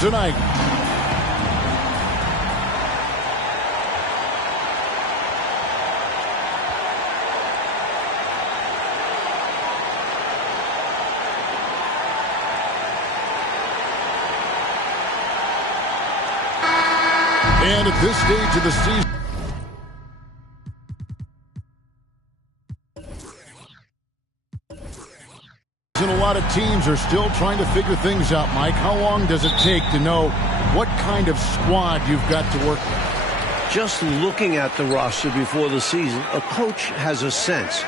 tonight. And at this stage of the season, a lot of teams are still trying to figure things out, Mike. How long does it take to know what kind of squad you've got to work with? Just looking at the roster before the season, a coach has a sense.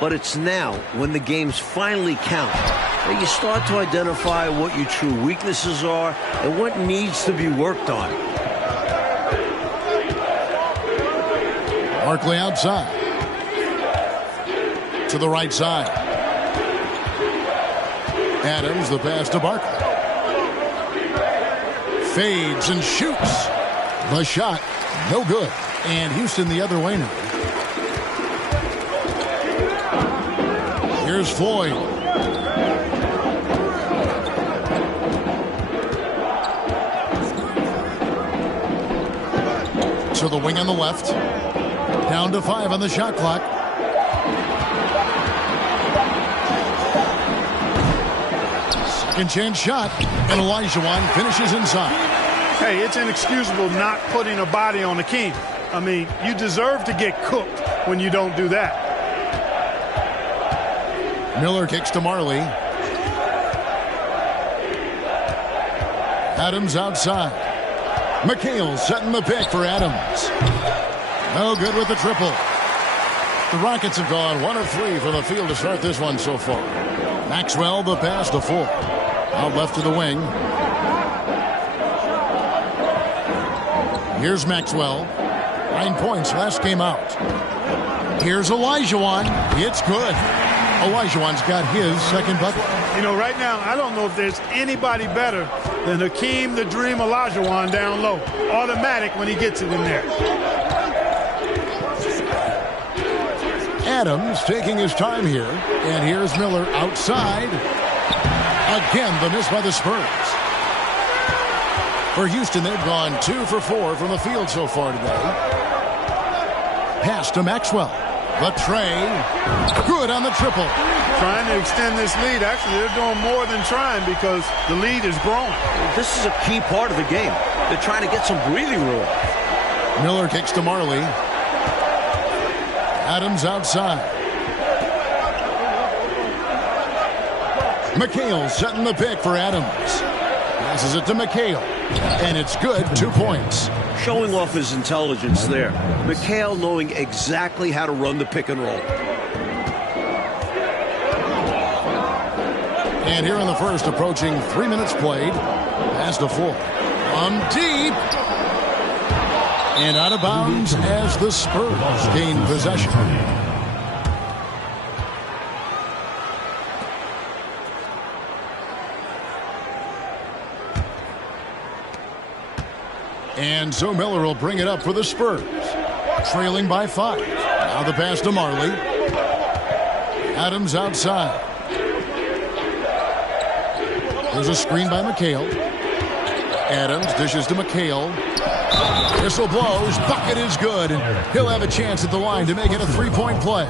But it's now, when the games finally count, that you start to identify what your true weaknesses are and what needs to be worked on. Barkley outside. To the right side. Adams, the pass to Barkley. Fades and shoots. The shot, no good. And Houston the other way now. Here's Floyd. To the wing on the left. Down to 5 on the shot clock. Second chance shot. And Olajuwon finishes inside. Hey, it's inexcusable not putting a body on the king. I mean, you deserve to get cooked when you don't do that. Miller kicks to Marley. Adams outside. McHale setting the pick for Adams. No good with the triple. The Rockets have gone 1 of 3 from the field to start this one so far. Maxwell the pass to Ford. Out left to the wing. Here's Maxwell. 9 points last game out. Here's Olajuwon. It's good. Olajuwon's got his second bucket. You know, right now, I don't know if there's anybody better than Hakeem the Dream Olajuwon down low. Automatic when he gets it in there. Adams taking his time here. And here's Miller outside. Again, the miss by the Spurs. For Houston, they've gone 2 for 4 from the field so far today. Pass to Maxwell. The tray. Good on the triple. Trying to extend this lead. Actually, they're doing more than trying because the lead is growing. This is a key part of the game. They're trying to get some breathing room. Miller kicks to Marley. Adams outside. McHale setting the pick for Adams. Passes it to McHale. And it's good. 2 points. Showing off his intelligence there. McHale knowing exactly how to run the pick and roll. And here in the first, approaching 3 minutes played. Pass to Ford. From deep. And out of bounds as the Spurs gain possession. And so Miller will bring it up for the Spurs. Trailing by 5. Now the pass to Marley. Adams outside. There's a screen by McHale. Adams dishes to McHale. Whistle blows. Bucket is good. And he'll have a chance at the line to make it a 3-point play.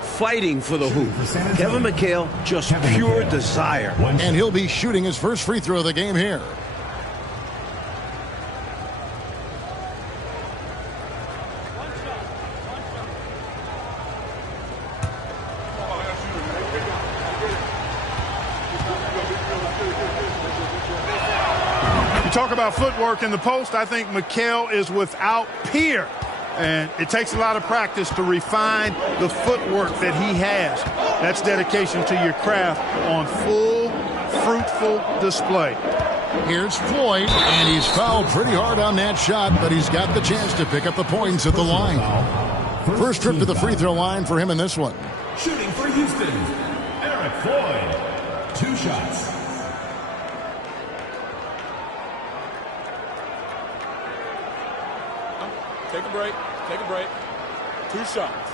Fighting for the hoop. Kevin McHale, just pure desire. And he'll be shooting his first free throw of the game here. Talk about footwork in the post. I think McHale is without peer. And it takes a lot of practice to refine the footwork that he has. That's dedication to your craft on full, fruitful display. Here's Floyd, and he's fouled pretty hard on that shot, but he's got the chance to pick up the points at the line. First trip to the free throw line for him in this one. Shooting for Houston, Eric Floyd. 2 shots. Take a break. Take a break. 2 shots.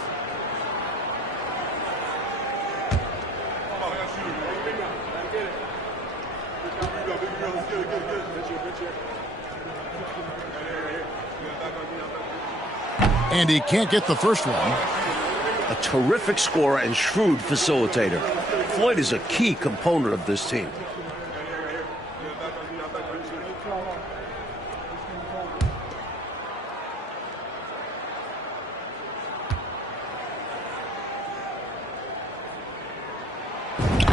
And he can't get the first one. A terrific scorer and shrewd facilitator. Floyd is a key component of this team.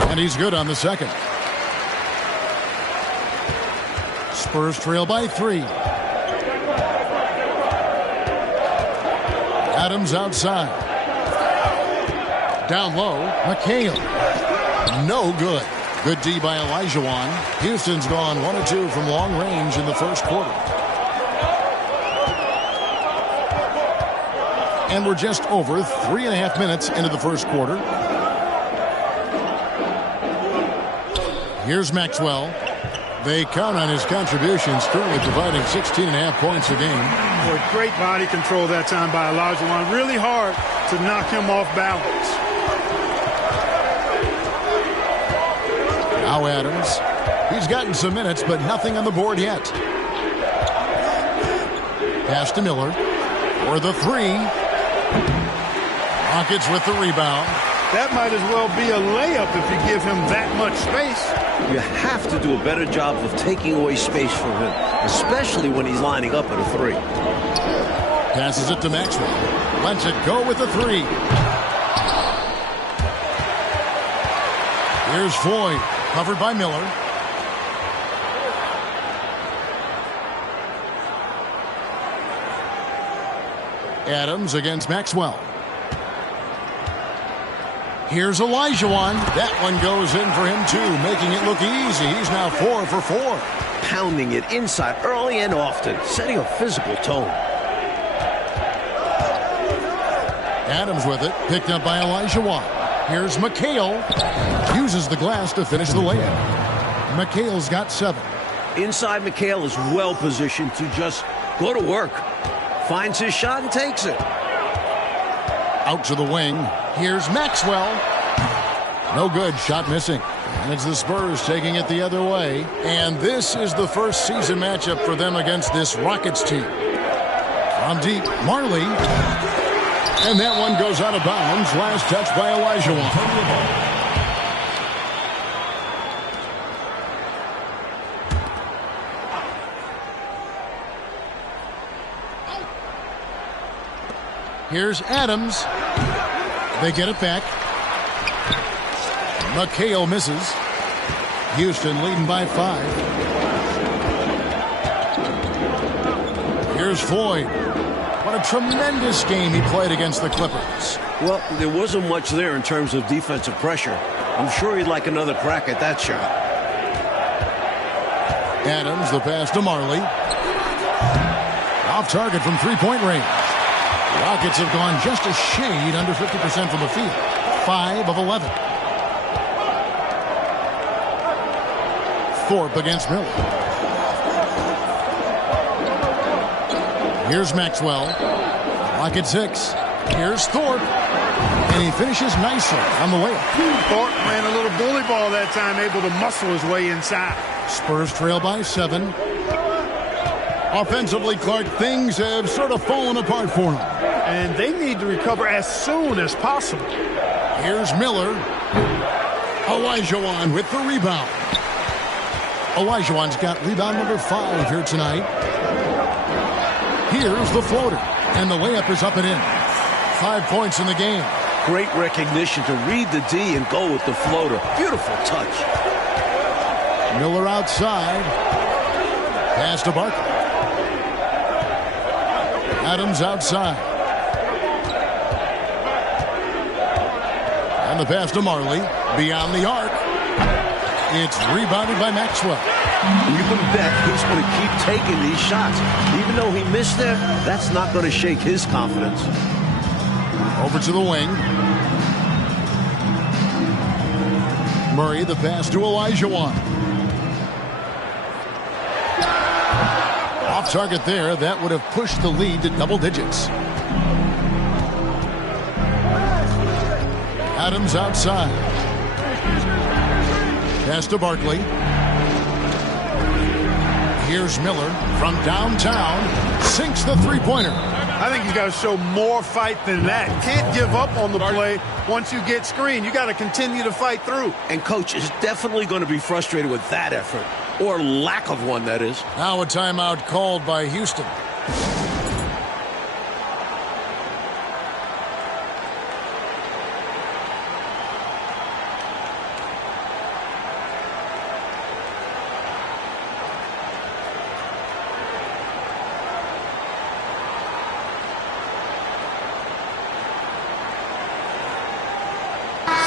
And he's good on the second. Spurs trail by 3. Adams outside. Down low, McHale. No good. Good D by Olajuwon. Houston's gone 1 of 2 from long range in the first quarter. And we're just over 3.5 minutes into the first quarter. Here's Maxwell. They count on his contributions, currently providing 16.5 points a game. Boy, great body control that time by Olajuwon. Really hard to knock him off balance. Now Adams. He's gotten some minutes, but nothing on the board yet. Pass to Miller. For the 3. Rockets with the rebound. That might as well be a layup if you give him that much space. You have to do a better job of taking away space from him, especially when he's lining up at a 3. Passes it to Maxwell. Lets it go with the 3. Here's Floyd, covered by Miller. Adams against Maxwell. Here's Olajuwon. That one goes in for him, too, making it look easy. He's now 4 for 4. Pounding it inside early and often, setting a physical tone. Adams with it, picked up by Olajuwon. Here's McHale. Uses the glass to finish the layup. McHale's got 7. Inside, McHale is well positioned to just go to work. Finds his shot and takes it. Out to the wing. Here's Maxwell. No good. Shot missing. And it's the Spurs taking it the other way. And this is the first season matchup for them against this Rockets team. From deep, Marley. And that one goes out of bounds. Last touch by Olajuwon. Here's Adams. They get it back. McHale misses. Houston leading by 5. Here's Floyd. What a tremendous game he played against the Clippers. Well, there wasn't much there in terms of defensive pressure. I'm sure he'd like another crack at that shot. Adams, the pass to Marley. Off target from three-point range. Rockets have gone just a shade under 50% from the field. 5 of 11. Thorpe against Miller. Here's Maxwell. Rocket 6. Here's Thorpe. And he finishes nicely on the layup. Thorpe ran a little bully ball that time, able to muscle his way inside. Spurs trail by 7. Offensively, Clark, things have sort of fallen apart for him. And they need to recover as soon as possible. Here's Miller. Olajuwon with the rebound. Olajuwon's got rebound number 5 here tonight. Here's the floater. And the layup is up and in. 5 points in the game. Great recognition to read the D and go with the floater. Beautiful touch. Miller outside. Pass to Barkley. Adams outside. And the pass to Marley. Beyond the arc. It's rebounded by Maxwell. You can bet he's going to keep taking these shots. Even though he missed there, that's not going to shake his confidence. Over to the wing. Murray, the pass to Olajuwon. Off target there. That would have pushed the lead to double digits. Adams outside. Pass to Barkley. Here's Miller from downtown. Sinks the three-pointer. I think he's got to show more fight than that. Can't give up on the play once you get screened. You got to continue to fight through. And coach is definitely going to be frustrated with that effort, or lack of one, that is. Now a timeout called by Houston.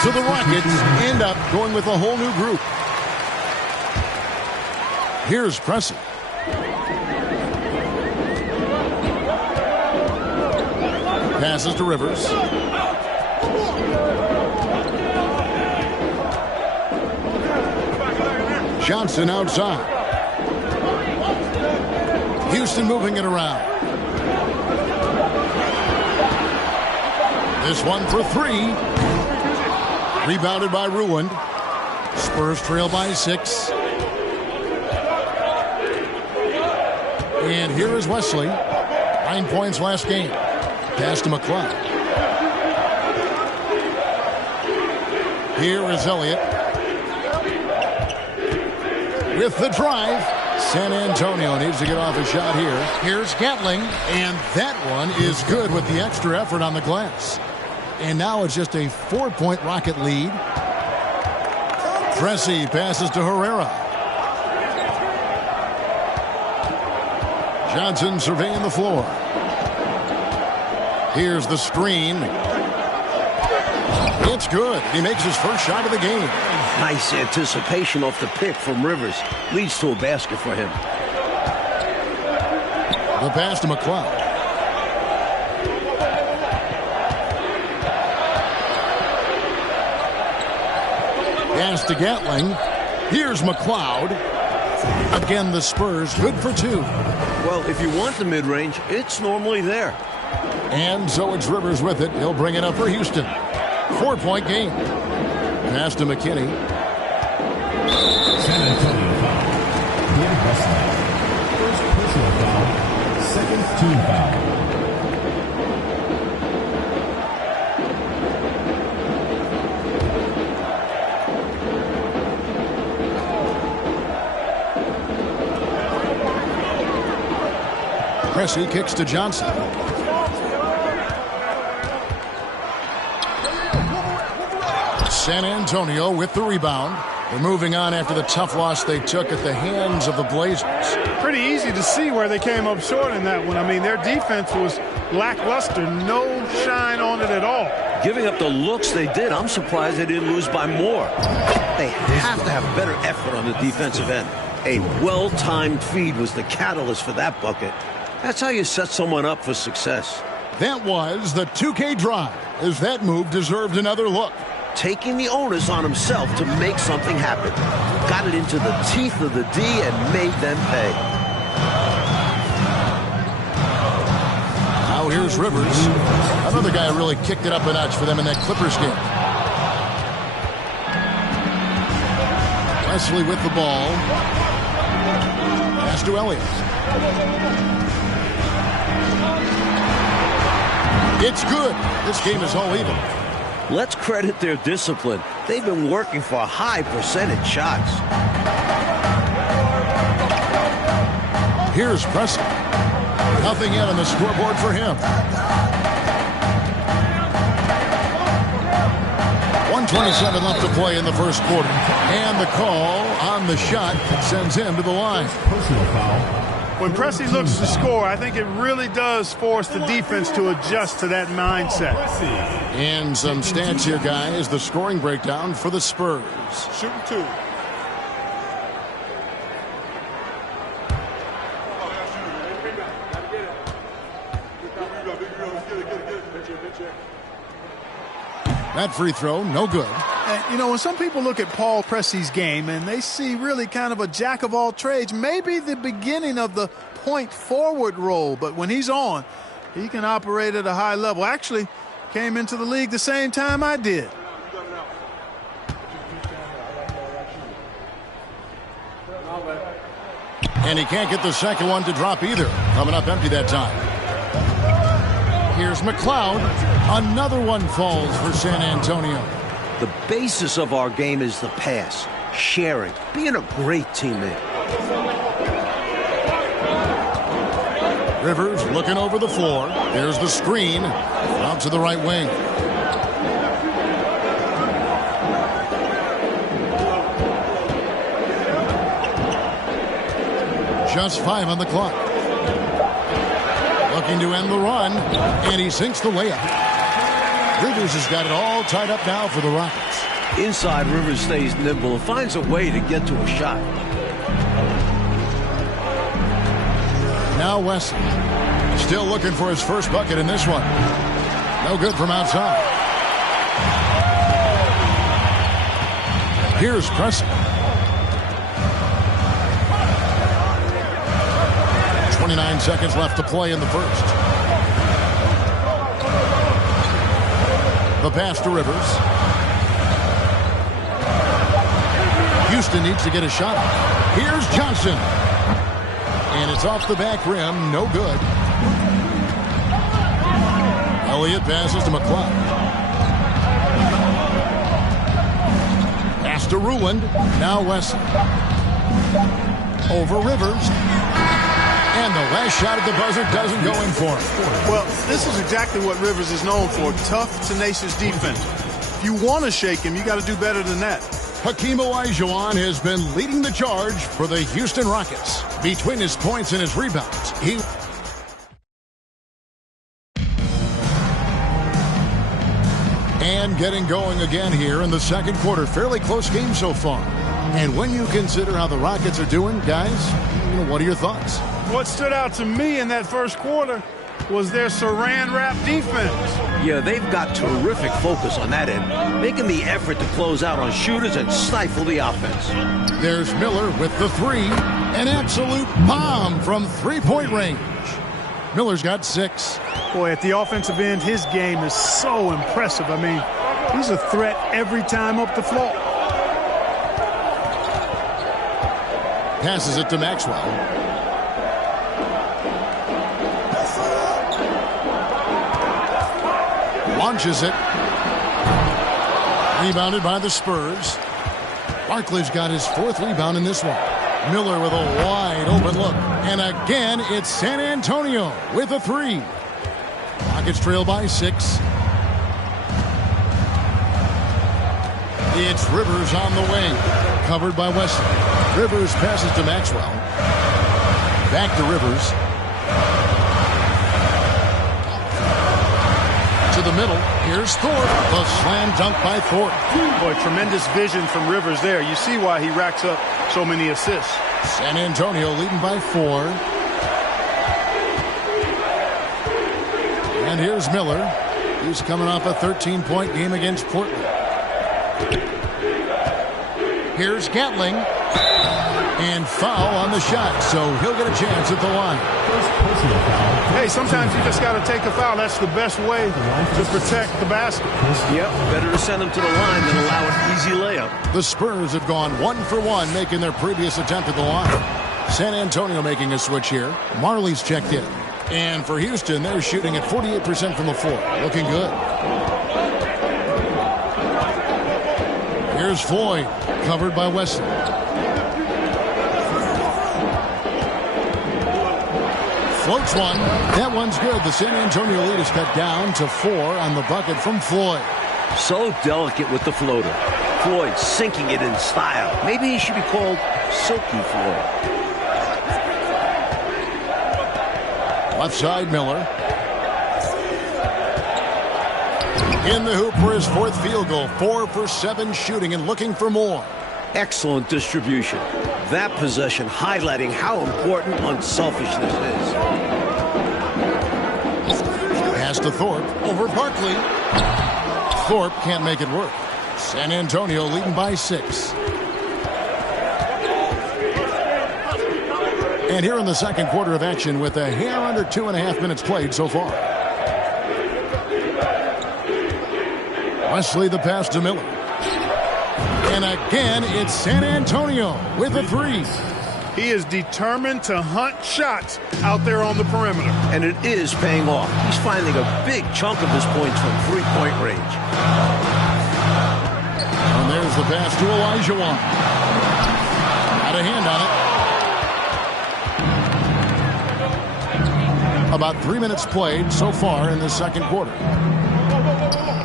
So the Rockets end up going with a whole new group. Here's Pressey. Passes to Rivers. Johnson outside. Houston moving it around. This one for three. Rebounded by Ruined. Spurs trail by 6. And here is Wesley. 9 points last game. Pass to McCloud. Here is Elliott. With the drive. San Antonio needs to get off a shot here. Here's Gatling. And that one is good with the extra effort on the glass. And now it's just a 4-point Rocket lead. Pressey passes to Herrera. Johnson surveying the floor. Here's the screen. It's good. He makes his first shot of the game. Nice anticipation off the pick from Rivers. Leads to a basket for him. The pass to McCloud. Pass to Gatling. Here's McCloud. Again, the Spurs good for 2. Well, if you want the mid-range, it's normally there. And so it's Rivers with it. He'll bring it up for Houston. 4-point game. Pass to McKinney. San Antonio foul. Here Wesley. First personal foul. Second team foul. Pressey kicks to Johnson. San Antonio with the rebound. They're moving on after the tough loss they took at the hands of the Blazers. Pretty easy to see where they came up short in that one. I mean, their defense was lackluster. No shine on it at all. Giving up the looks they did, I'm surprised they didn't lose by more. They have to have better effort on the defensive end. A well-timed feed was the catalyst for that bucket. That's how you set someone up for success. That was the 2K drive, as that move deserved another look. Taking the onus on himself to make something happen. Got it into the teeth of the D and made them pay. Now here's Rivers. Another guy who really kicked it up a notch for them in that Clippers game. Wesley with the ball. Pass to Elliott. It's good. This game is all even. Let's credit their discipline. They've been working for high percentage shots. Here's Pressey. Nothing yet on the scoreboard for him. 1:27 left to play in the first quarter. And the call on the shot sends him to the line. Personal foul. When Pressey looks to score, I think it really does force the defense to adjust to that mindset. And some stats here, guys. The scoring breakdown for the Spurs. Shooting 2. That free throw, no good. And, you know, when some people look at Paul Pressey's game and they see really kind of a jack of all trades, maybe the beginning of the point forward role. But when he's on, he can operate at a high level. Actually, came into the league the same time I did. And he can't get the second one to drop either. Coming up empty that time. Here's McLeod. Another one falls for San Antonio. The basis of our game is the pass, sharing, being a great teammate. Rivers looking over the floor. There's the screen. Out to the right wing. Just 5 on the clock. Looking to end the run, and he sinks the layup. Rivers has got it all tied up now for the Rockets. Inside, Rivers stays nimble and finds a way to get to a shot. Now Wesley. Still looking for his first bucket in this one. No good from outside. Here's Preston. 29 seconds left to play in the first. The pass to Rivers. Houston needs to get a shot. Here's Johnson. And it's off the back rim. No good. Elliott passes to McLeod. Pass to Ruland. Now Wesley. Over Rivers. And the last shot at the buzzer doesn't go in for him. Well, this is exactly what Rivers is known for. Tough, tenacious defense. If you want to shake him, you got to do better than that. Hakeem Olajuwon has been leading the charge for the Houston Rockets. Between his points and his rebounds, he... And getting going again here in the second quarter. Fairly close game so far. And when you consider how the Rockets are doing, guys, what are your thoughts? What stood out to me in that first quarter was their saran wrap defense. Yeah, they've got terrific focus on that end, making the effort to close out on shooters and stifle the offense. There's Miller with the three. An absolute bomb from three-point range. Miller's got 6. Boy, at the offensive end, his game is so impressive. I mean, he's a threat every time up the floor. Passes it to Maxwell. Launches it. Rebounded by the Spurs. Barkley's got his 4th rebound in this one. Miller with a wide open look. And again, it's San Antonio with a 3. Rockets trail by 6. It's Rivers on the wing. Covered by Wesley. Rivers passes to Maxwell. Back to Rivers. To the middle. Here's Thorpe. The slam dunk by Thorpe. Boy, tremendous vision from Rivers there. You see why he racks up so many assists. San Antonio leading by 4. And here's Miller. He's coming off a 13-point game against Portland. Here's Gatling. And foul on the shot, so he'll get a chance at the line. Hey, sometimes you just got to take a foul. That's the best way to protect the basket. Yep, better to send him to the line than allow an easy layup. The Spurs have gone 1 for 1, making their previous attempt at the line. San Antonio making a switch here. Marley's checked in. And for Houston, they're shooting at 48% from the floor. Looking good. Here's Floyd, covered by Wesley. Floats one. That one's good. The San Antonio lead is cut down to 4 on the bucket from Floyd. So delicate with the floater. Floyd sinking it in style. Maybe he should be called Silky Floyd. Left side, Miller. In the hoop for his 4th field goal. 4 for 7 shooting and looking for more. Excellent distribution. That possession highlighting how important unselfishness is. Pass to Thorpe over Barkley. Thorpe can't make it work. San Antonio leading by 6. And here in the second quarter of action with a hair under 2.5 minutes played so far. Wesley the pass to Miller. And again, it's San Antonio with a 3. He is determined to hunt shots out there on the perimeter. And it is paying off. He's finding a big chunk of his points from three-point range. And there's the pass to Olajuwon. Got a hand on it. About 3 minutes played so far in the second quarter.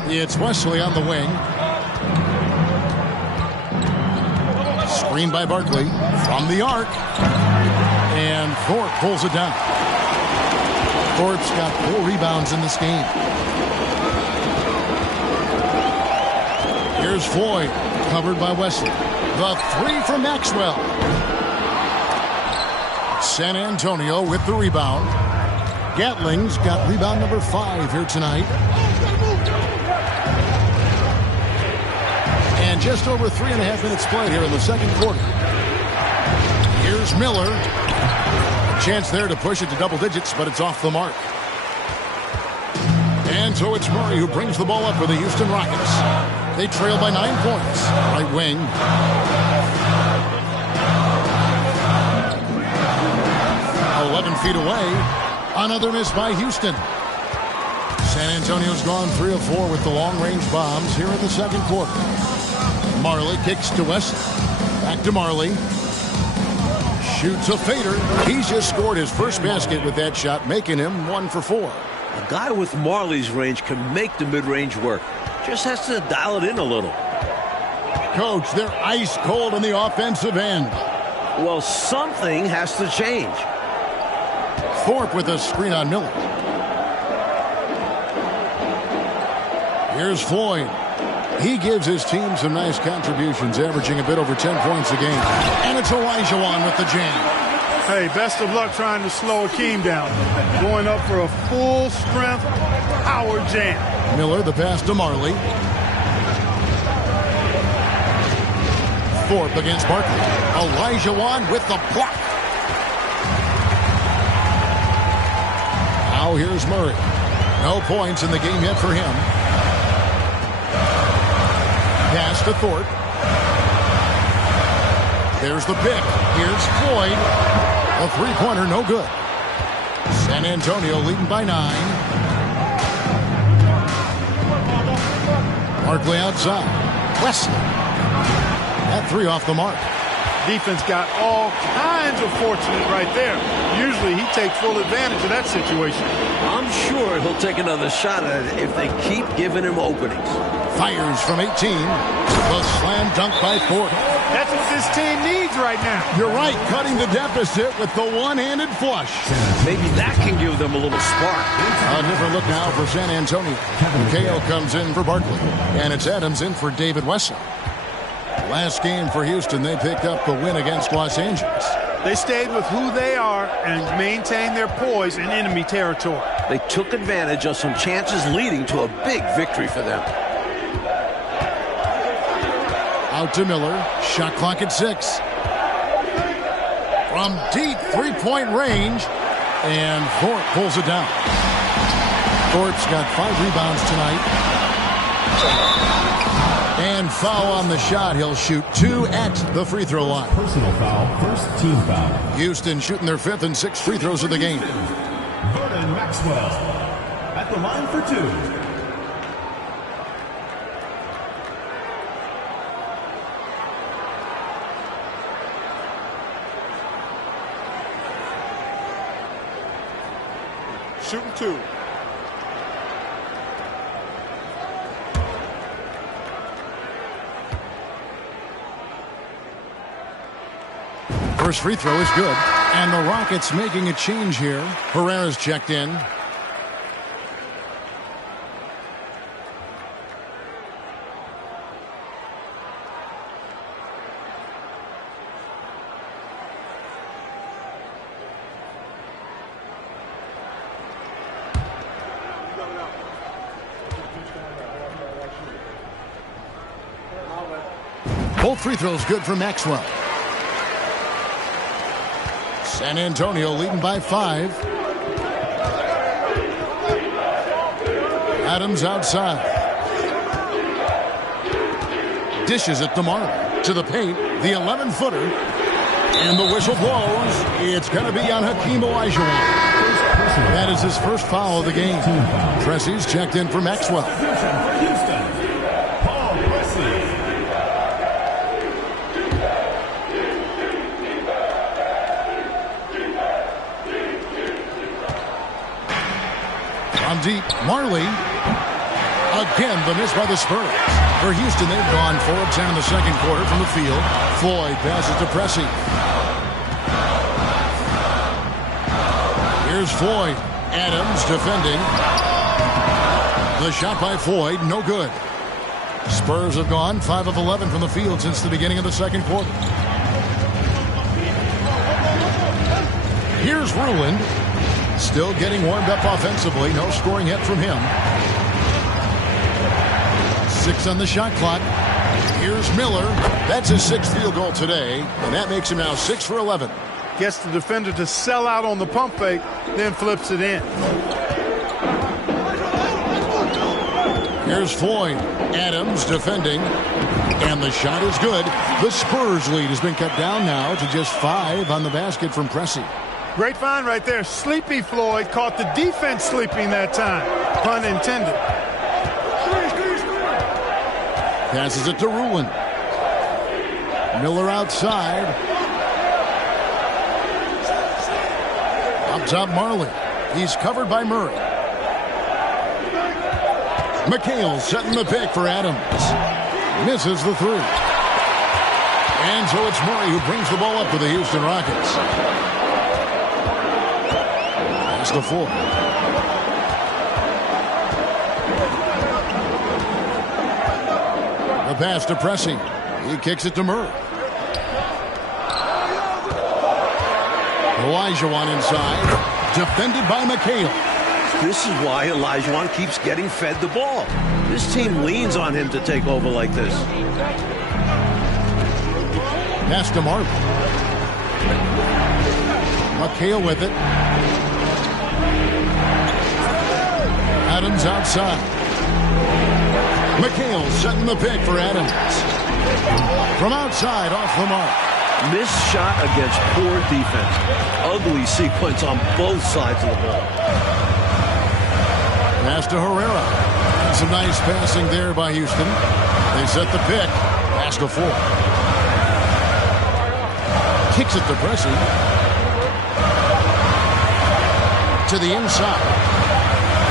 It's Wesley on the wing. Screen by Barkley from the arc. And Thorpe pulls it down. Thorpe's got 4 rebounds in this game. Here's Floyd, covered by Wesley. The 3 from Maxwell. San Antonio with the rebound. Gatling's got rebound number 5 here tonight. And just over 3.5 minutes played here in the second quarter. Here's Miller. A chance there to push it to double digits, but it's off the mark. And so it's Murray who brings the ball up for the Houston Rockets. They trail by 9 points. Right wing. "11 feet away. Another miss by Houston. San Antonio's gone 3 of 4 with the long-range bombs here in the second quarter. Marley kicks to Wesley. Back to Marley. Shoots a fader. He's just scored his first basket with that shot, making him 1 for 4. A guy with Marley's range can make the mid-range work. Just has to dial it in a little. Coach, they're ice cold on the offensive end. Well, something has to change. Thorpe with a screen on Miller. Here's Floyd. He gives his team some nice contributions, averaging a bit over 10 points a game. And it's Olajuwon with the jam. Hey, best of luck trying to slow Akeem down. Going up for a full-strength power jam. Miller, the pass to Marley. Thorpe against Barkley. Olajuwon with the block. Now here's Murray. No points in the game yet for him. Pass to Thorpe. There's the pick. Here's Floyd. A three-pointer, no good. San Antonio leading by 9. Barkley outside. Wesley. That 3 off the mark. Defense got all kinds of fortunate right there. Usually he takes full advantage of that situation. I'm sure he'll take another shot at it if they keep giving him openings. Fires from 18. The slam dunk by Thorpe. That's what this team needs right now. You're right, cutting the deficit with the one-handed flush. Maybe that can give them a little spark. A different look now for San Antonio. KO comes in for Barkley. And it's Adams in for David Wesley. Last game for Houston, they picked up the win against Los Angeles. They stayed with who they are and maintained their poise in enemy territory. They took advantage of some chances leading to a big victory for them. Out to Miller. Shot clock at 6. From deep three-point range. And Thorpe pulls it down. Thorpe's got 5 rebounds tonight. And foul on the shot. He'll shoot 2 at the free throw line. Personal foul, first team foul. Houston shooting their 5th and 6th free throws of the game. Vernon Maxwell at the line for 2. Shooting 2. First free throw is good. And the Rockets making a change here. Herrera's checked in. Both free throws good for Maxwell. San Antonio leading by 5. Adams outside. Dishes it to Marley. To the paint. The 11-footer. And the whistle blows. It's going to be on Hakeem Olajuwon. That is his first foul of the game. Pressey's checked in for Maxwell. From deep, Marley. Again, the miss by the Spurs. For Houston, they've gone 4 of 10 in the second quarter from the field. Floyd passes to Pressey. Here's Floyd. Adams defending. The shot by Floyd, no good. Spurs have gone 5 of 11 from the field since the beginning of the second quarter. Here's Ruland. Still getting warmed up offensively. No scoring yet from him. 6 on the shot clock. Here's Miller. That's his 6th field goal today, and that makes him now 6 for 11. Gets the defender to sell out on the pump fake, then flips it in. Here's Floyd. Adams defending, and the shot is good. The Spurs lead has been cut down now to just 5 on the basket from Pressey. Great find right there. Sleepy Floyd caught the defense sleeping that time. Pun intended. Passes it to Ruland. Miller outside. Up top, Marley. He's covered by Murray. McHale setting the pick for Adams. Misses the 3. And so it's Murray who brings the ball up for the Houston Rockets. That's the 4. The pass to Pressey. He kicks it to Murray. Olajuwon inside. Defended by McHale. This is why Olajuwon keeps getting fed the ball. This team leans on him to take over like this. Pass to Marley. McHale with it. Adams outside. McHale setting the pick for Adams. From outside, off the mark. Missed shot against poor defense. Ugly sequence on both sides of the ball. Pass to Herrera. Some nice passing there by Houston. They set the pick. Pass to Ford. Kicks it to Pressey. To the inside.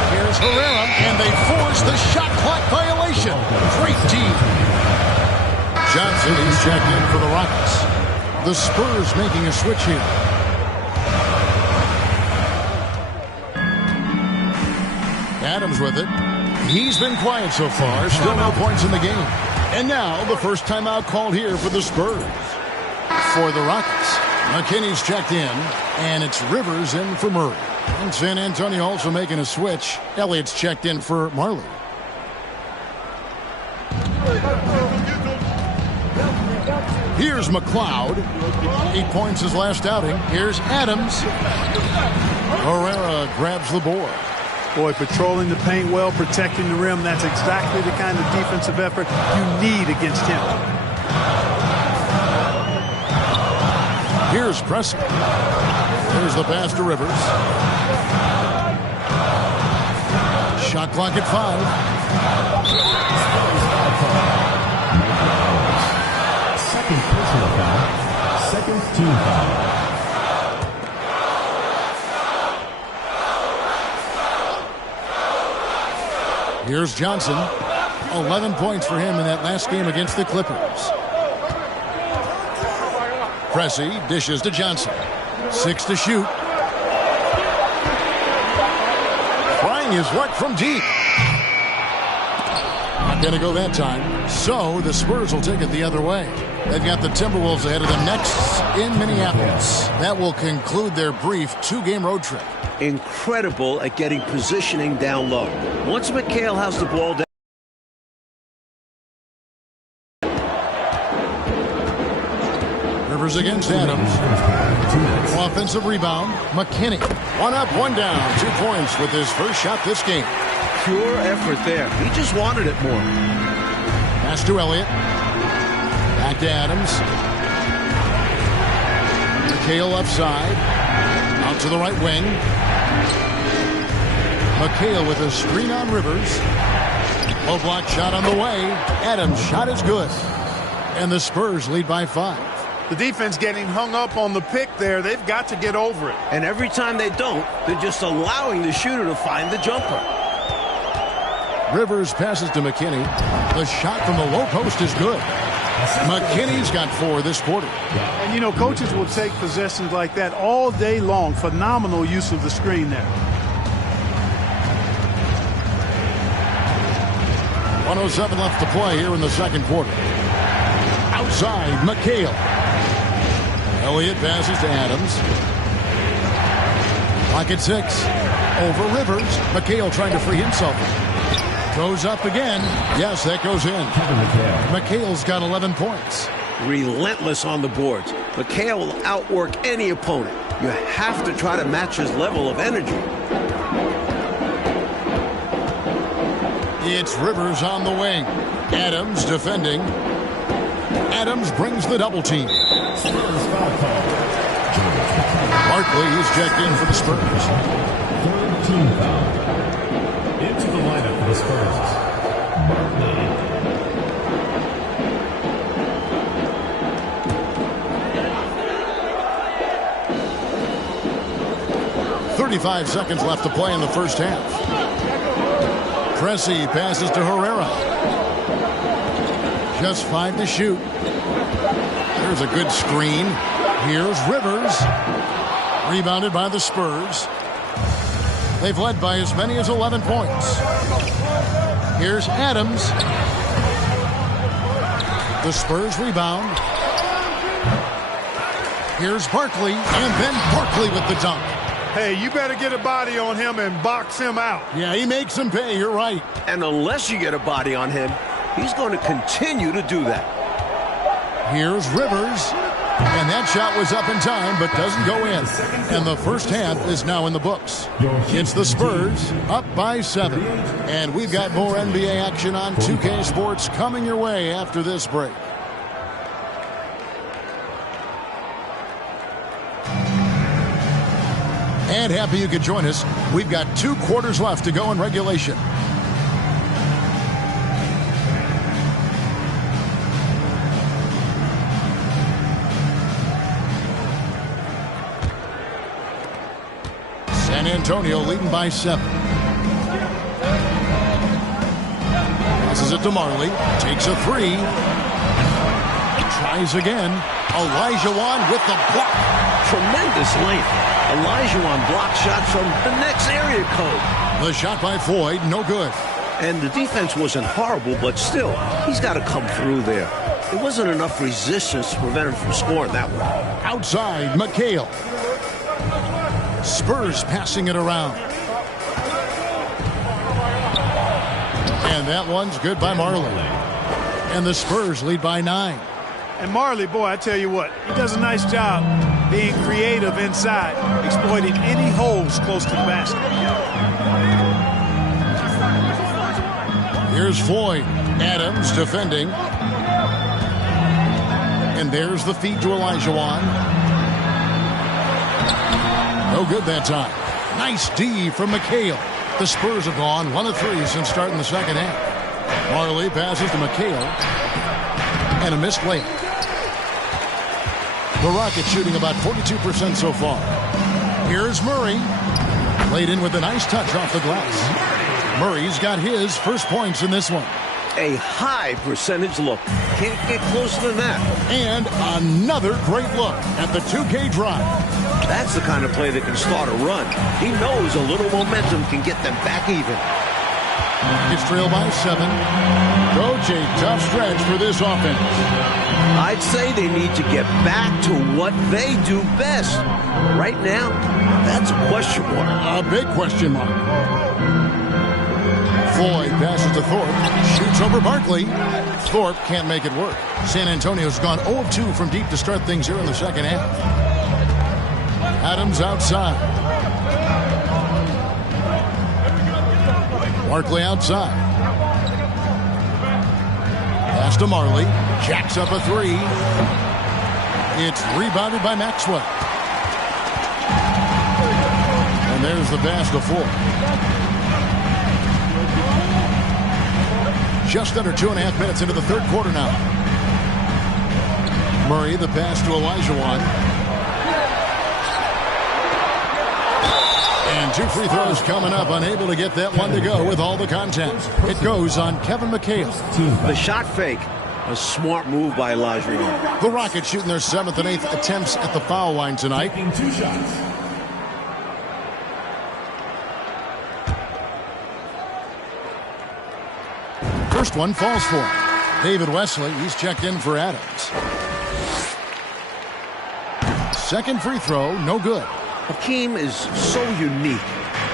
Here's Herrera, and they force the shot clock violation. Great team. Johnson is checked in for the Rockets. The Spurs making a switch here. Adams with it. He's been quiet so far. Still no points in the game. And now the first timeout called here for the Spurs. For the Rockets, McKinney's checked in, and it's Rivers in for Murray. And San Antonio also making a switch. Elliott's checked in for Marley. Here's McLeod. 8 points his last outing. Here's Adams. Herrera grabs the board. Boy, patrolling the paint well, protecting the rim. That's exactly the kind of defensive effort you need against him. Here's Pressey. There's the pass to Rivers. Shot clock at 5. Second personal foul. Second team foul. Here's Johnson. 11 points for him in that last game against the Clippers. Pressey dishes to Johnson. 6 to shoot. Trying his luck from deep. Not going to go that time. So the Spurs will take it the other way. They've got the Timberwolves ahead of them next in Minneapolis. That will conclude their brief 2-game road trip. Incredible at getting positioning down low. Once McHale has the ball down. Rivers against Adams. Offensive rebound. McKinney. 1 up, 1 down. 2 points with his first shot this game. Pure effort there. He just wanted it more. Pass to Elliott. Back to Adams. McHale left side. Out to the right wing. McHale with a screen on Rivers. Low block shot on the way. Adams' shot is good. And the Spurs lead by 5. The defense getting hung up on the pick there. They've got to get over it. And every time they don't, they're just allowing the shooter to find the jumper. Rivers passes to McKinney. The shot from the low post is good. McKinney's got 4 this quarter. And, you know, coaches will take possessions like that all day long. Phenomenal use of the screen there. 1:07 left to play here in the second quarter. Outside, McHale. Elliott passes to Adams. Clock at 6. Over Rivers. McHale trying to free himself. Goes up again. Yes, that goes in. McHale's got 11 points. Relentless on the boards. McHale will outwork any opponent. You have to try to match his level of energy. It's Rivers on the wing. Adams defending. Adams brings the double team. Barkley is checked in for the Spurs. Third team foul. Into the lineup for the Spurs. Barkley. 35 seconds left to play in the first half. Pressey passes to Herrera. Just 5 to shoot. There's a good screen. Here's Rivers. Rebounded by the Spurs. They've led by as many as 11 points. Here's Adams. The Spurs rebound. Here's Barkley, and then Barkley with the dunk. Hey, you better get a body on him and box him out. Yeah, he makes him pay. You're right. And unless you get a body on him, he's going to continue to do that. Here's Rivers. And that shot was up in time, but doesn't go in. And the first half is now in the books. It's the Spurs up by 7. And we've got more NBA action on 2K Sports coming your way after this break. And happy you could join us. We've got 2 quarters left to go in regulation. San Antonio leading by 7. Passes it to Marley. Takes a 3. Tries again. Olajuwon with the block. Tremendous length. Olajuwon block shot from the next area code. The shot by Floyd, no good. And the defense wasn't horrible, but still, he's got to come through there. There wasn't enough resistance to prevent him from scoring that one. Outside, McHale. Spurs passing it around. And that one's good by Marley. And the Spurs lead by 9. And Marley, boy, I tell you what, he does a nice job being creative inside, exploiting any holes close to the basket. Here's Floyd. Adams defending. And there's the feed to Olajuwon. No good that time. Nice D from McHale. The Spurs have gone 1 of 3 since starting the second half. Marley passes to McHale. And a missed layup. The Rockets shooting about 42% so far. Here's Murray. Played in with a nice touch off the glass. Murray's got his first points in this one. A high percentage look. Can't get closer than that. And another great look at the 2K drive. That's the kind of play that can start a run. He knows a little momentum can get them back even. It's trailed by 7. Coach, a tough stretch for this offense. I'd say they need to get back to what they do best. Right now, that's a question mark. A big question mark. Floyd passes to Thorpe. Shoots over Barkley. Thorpe can't make it work. San Antonio's gone 0 of 2 from deep to start things here in the second half. Adams outside. Barkley outside. Pass to Marley. Jacks up a 3. It's rebounded by Maxwell. And there's the pass to Ford. Just under 2.5 minutes into the third quarter now. Murray, the pass to Olajuwon. And 2 free throws coming up. Unable to get that one to go with all the contact. It goes on Kevin McHale. The shot fake. A smart move by Olajuwon. The Rockets shooting their 7th and 8th attempts at the foul line tonight. Taking 2 shots. First one falls for him. David Wesley, he's checked in for Adams. Second free throw, no good. Hakeem is so unique.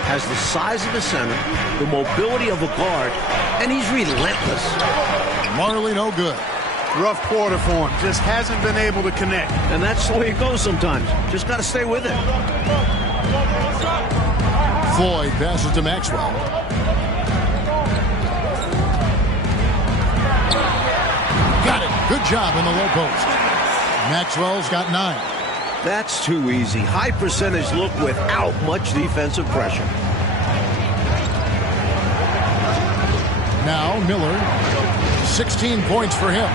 Has the size of a center, the mobility of a guard, and he's relentless. Marley, no good. Rough quarter for him. Just hasn't been able to connect. And that's the way it goes sometimes. Just got to stay with it. Floyd passes to Maxwell. Got it. Good job in the low post. Maxwell's got 9. That's too easy. High percentage look without much defensive pressure. Now Miller, 16 points for him.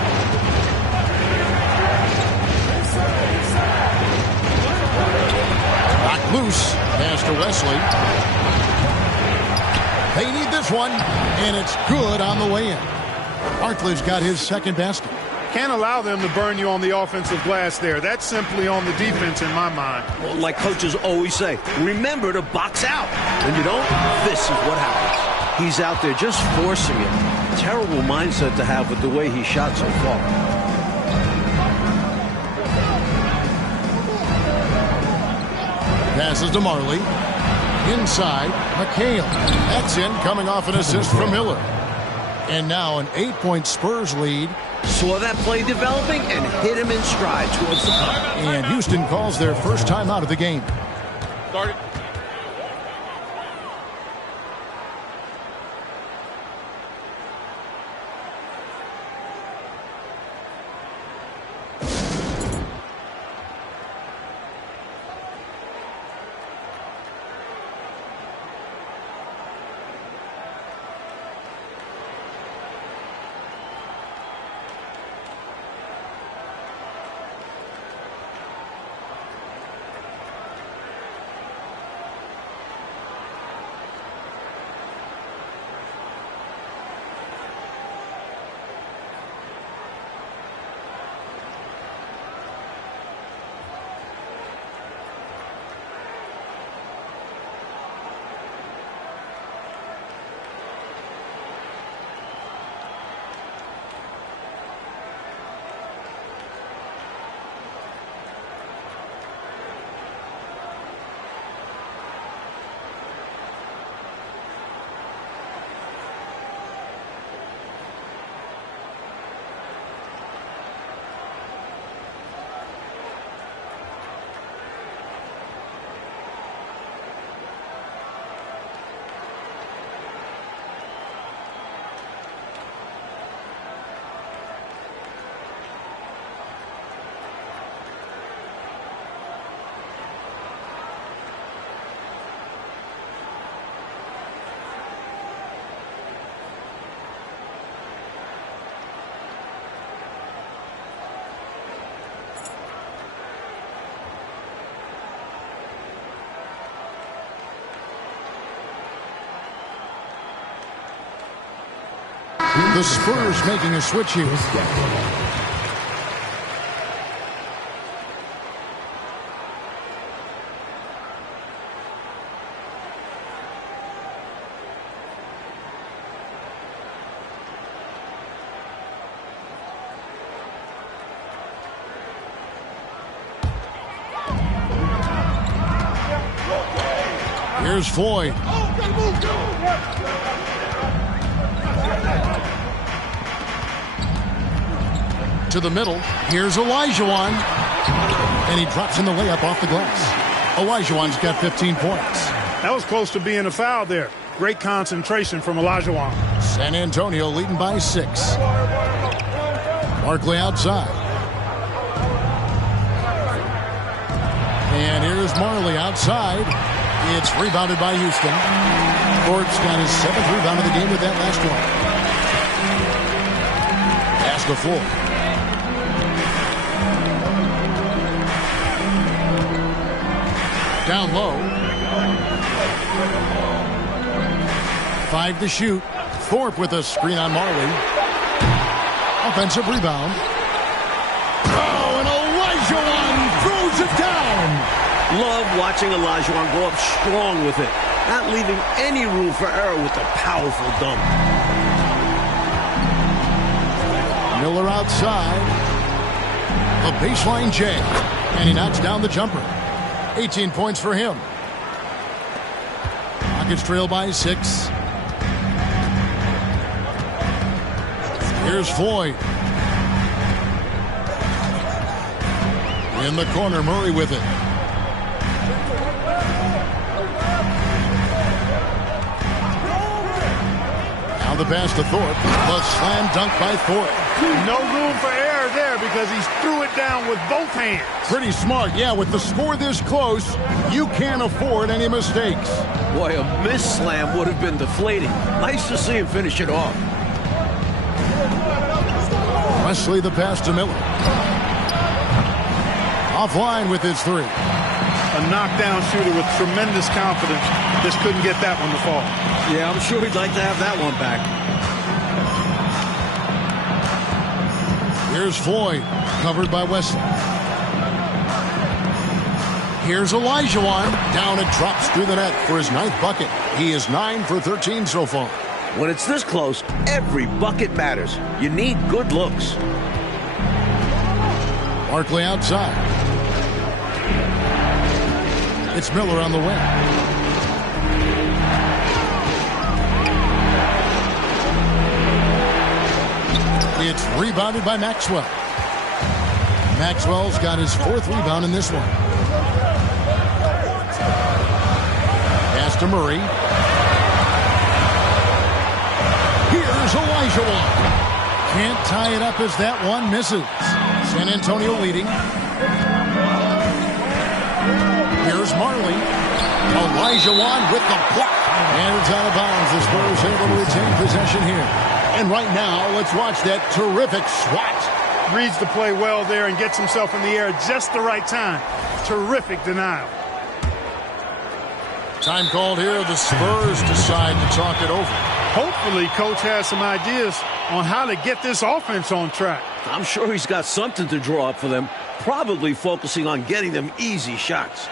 Knocked loose. Pass to Wesley. They need this one, and it's good on the way in. Barkley's got his second basket. Can't allow them to burn you on the offensive glass there. That's simply on the defense in my mind. Well, like coaches always say, remember to box out. When you don't, this is what happens. He's out there just forcing it. Terrible mindset to have with the way he shot so far. Passes to Marley. Inside, McHale. That's in, coming off an assist from Miller. And now an 8-point Spurs lead. Saw that play developing and hit him in stride towards the cup. And Houston calls their first time out of the game. Started. The Spurs making a switch here. Here's Floyd. To the middle. Here's Olajuwon. And he drops in the layup off the glass. Olajuwon's got 15 points. That was close to being a foul there. Great concentration from Olajuwon. San Antonio leading by 6. Barkley outside. And here's Marley outside. It's rebounded by Houston. Thorpe's got his 7th rebound of the game with that last one. Pass to Floyd. Down low. 5 to shoot. Thorpe with a screen on Marley. Offensive rebound. Oh, and Olajuwon throws it down. Love watching Olajuwon go up strong with it, not leaving any room for error with a powerful dunk. Miller outside. A baseline J. And he knocks down the jumper. 18 points for him. Rockets trail by 6. Here's Floyd. In the corner, Murray with it. Now the pass to Thorpe. The slam dunk by Thorpe. No room for error there because he threw it down with both hands. Pretty smart. Yeah, with the score this close, you can't afford any mistakes. Boy, a miss slam would have been deflating. Nice to see him finish it off. Wesley the pass to Miller. Offline with his 3. A knockdown shooter with tremendous confidence. Just couldn't get that one to fall. Yeah, I'm sure he'd like to have that one back. Here's Floyd, covered by Wesley. Here's Olajuwon. Down and drops through the net for his 9th bucket. He is 9 for 13 so far. When it's this close, every bucket matters. You need good looks. Barkley outside. It's Miller on the wing. It's rebounded by Maxwell. Maxwell's got his 4th rebound in this one. Pass to Murray. Here's Olajuwon. Can't tie it up as that one misses. San Antonio leading. Here's Marley. Olajuwon with the block. And it's out of bounds. The Spurs able to retain possession here. And right now, let's watch that terrific swat. Reads the play well there and gets himself in the air at just the right time. Terrific denial. Time called here. The Spurs decide to talk it over. Hopefully, Coach has some ideas on how to get this offense on track. I'm sure he's got something to draw up for them, probably focusing on getting them easy shots.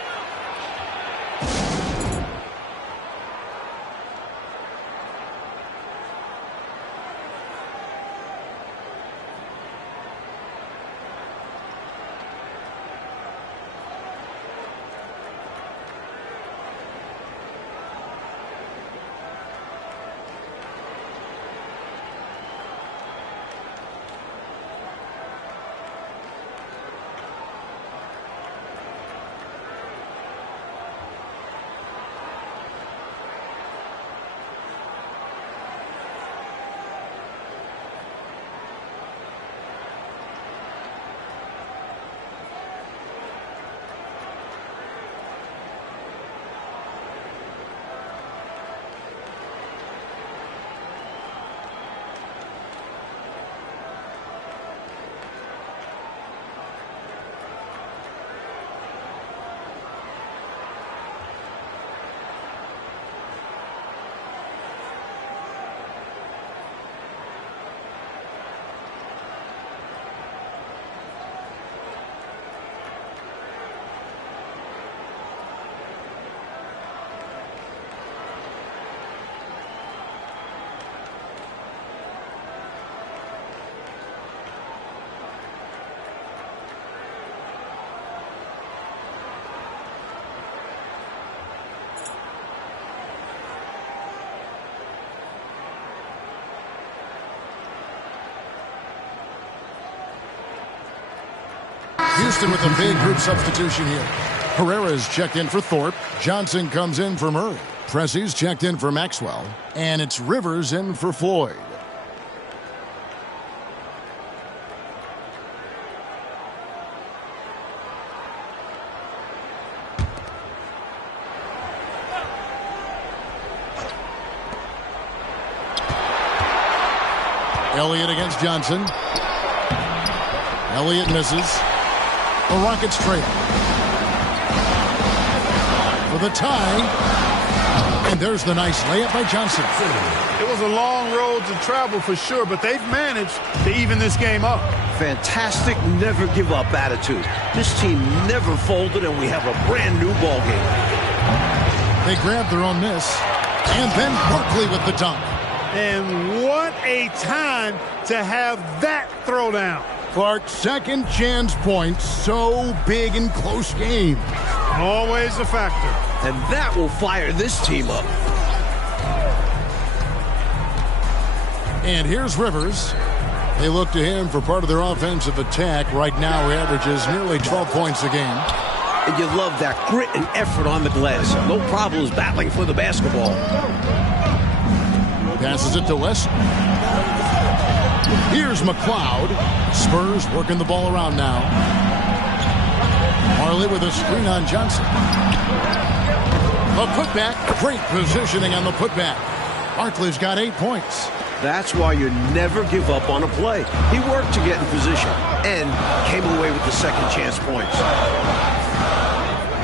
Houston with a big group substitution here. Herrera's checked in for Thorpe. Johnson comes in for Murray. Pressey's checked in for Maxwell. And it's Rivers in for Floyd. Elliott against Johnson. Elliott misses. The Rockets trail for the tie. And there's the nice layup by Johnson. It was a long road to travel for sure, but they've managed to even this game up. Fantastic never give up attitude. This team never folded, and we have a brand new ball game. They grabbed their own miss. And then Barkley with the dunk. And what a time to have that throwdown. Clark, second chance points, so big in close game. Always a factor. And that will fire this team up. And here's Rivers. They look to him for part of their offensive attack. Right now, he averages nearly 12 points a game. And you love that grit and effort on the glass. No problems battling for the basketball. Passes it to West. Here's McLeod. Spurs working the ball around now. Marley with a screen on Johnson. A putback. Great positioning on the putback. Barkley's got 8 points. That's why you never give up on a play. He worked to get in position and came away with the second chance points.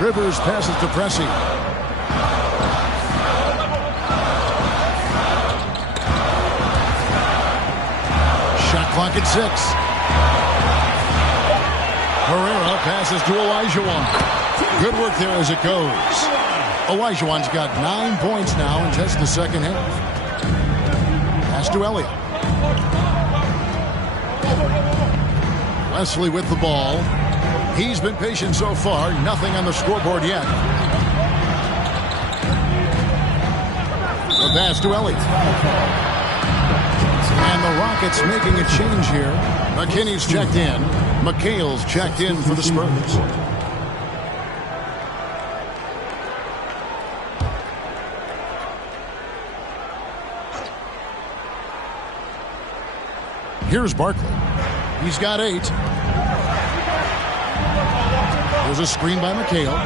Rivers passes to Pressey. Shot clock at 6. Herrera passes to Olajuwon. Good work there as it goes. Olajuwon's got 9 points now in just the second half. Pass to Elliott. Wesley with the ball. He's been patient so far. Nothing on the scoreboard yet. The pass to Elliott. And the Rockets making a change here. McKinney's checked in. McHale's checked in for the Spurs. Here's Barkley. He's got 8. There's a screen by McHale.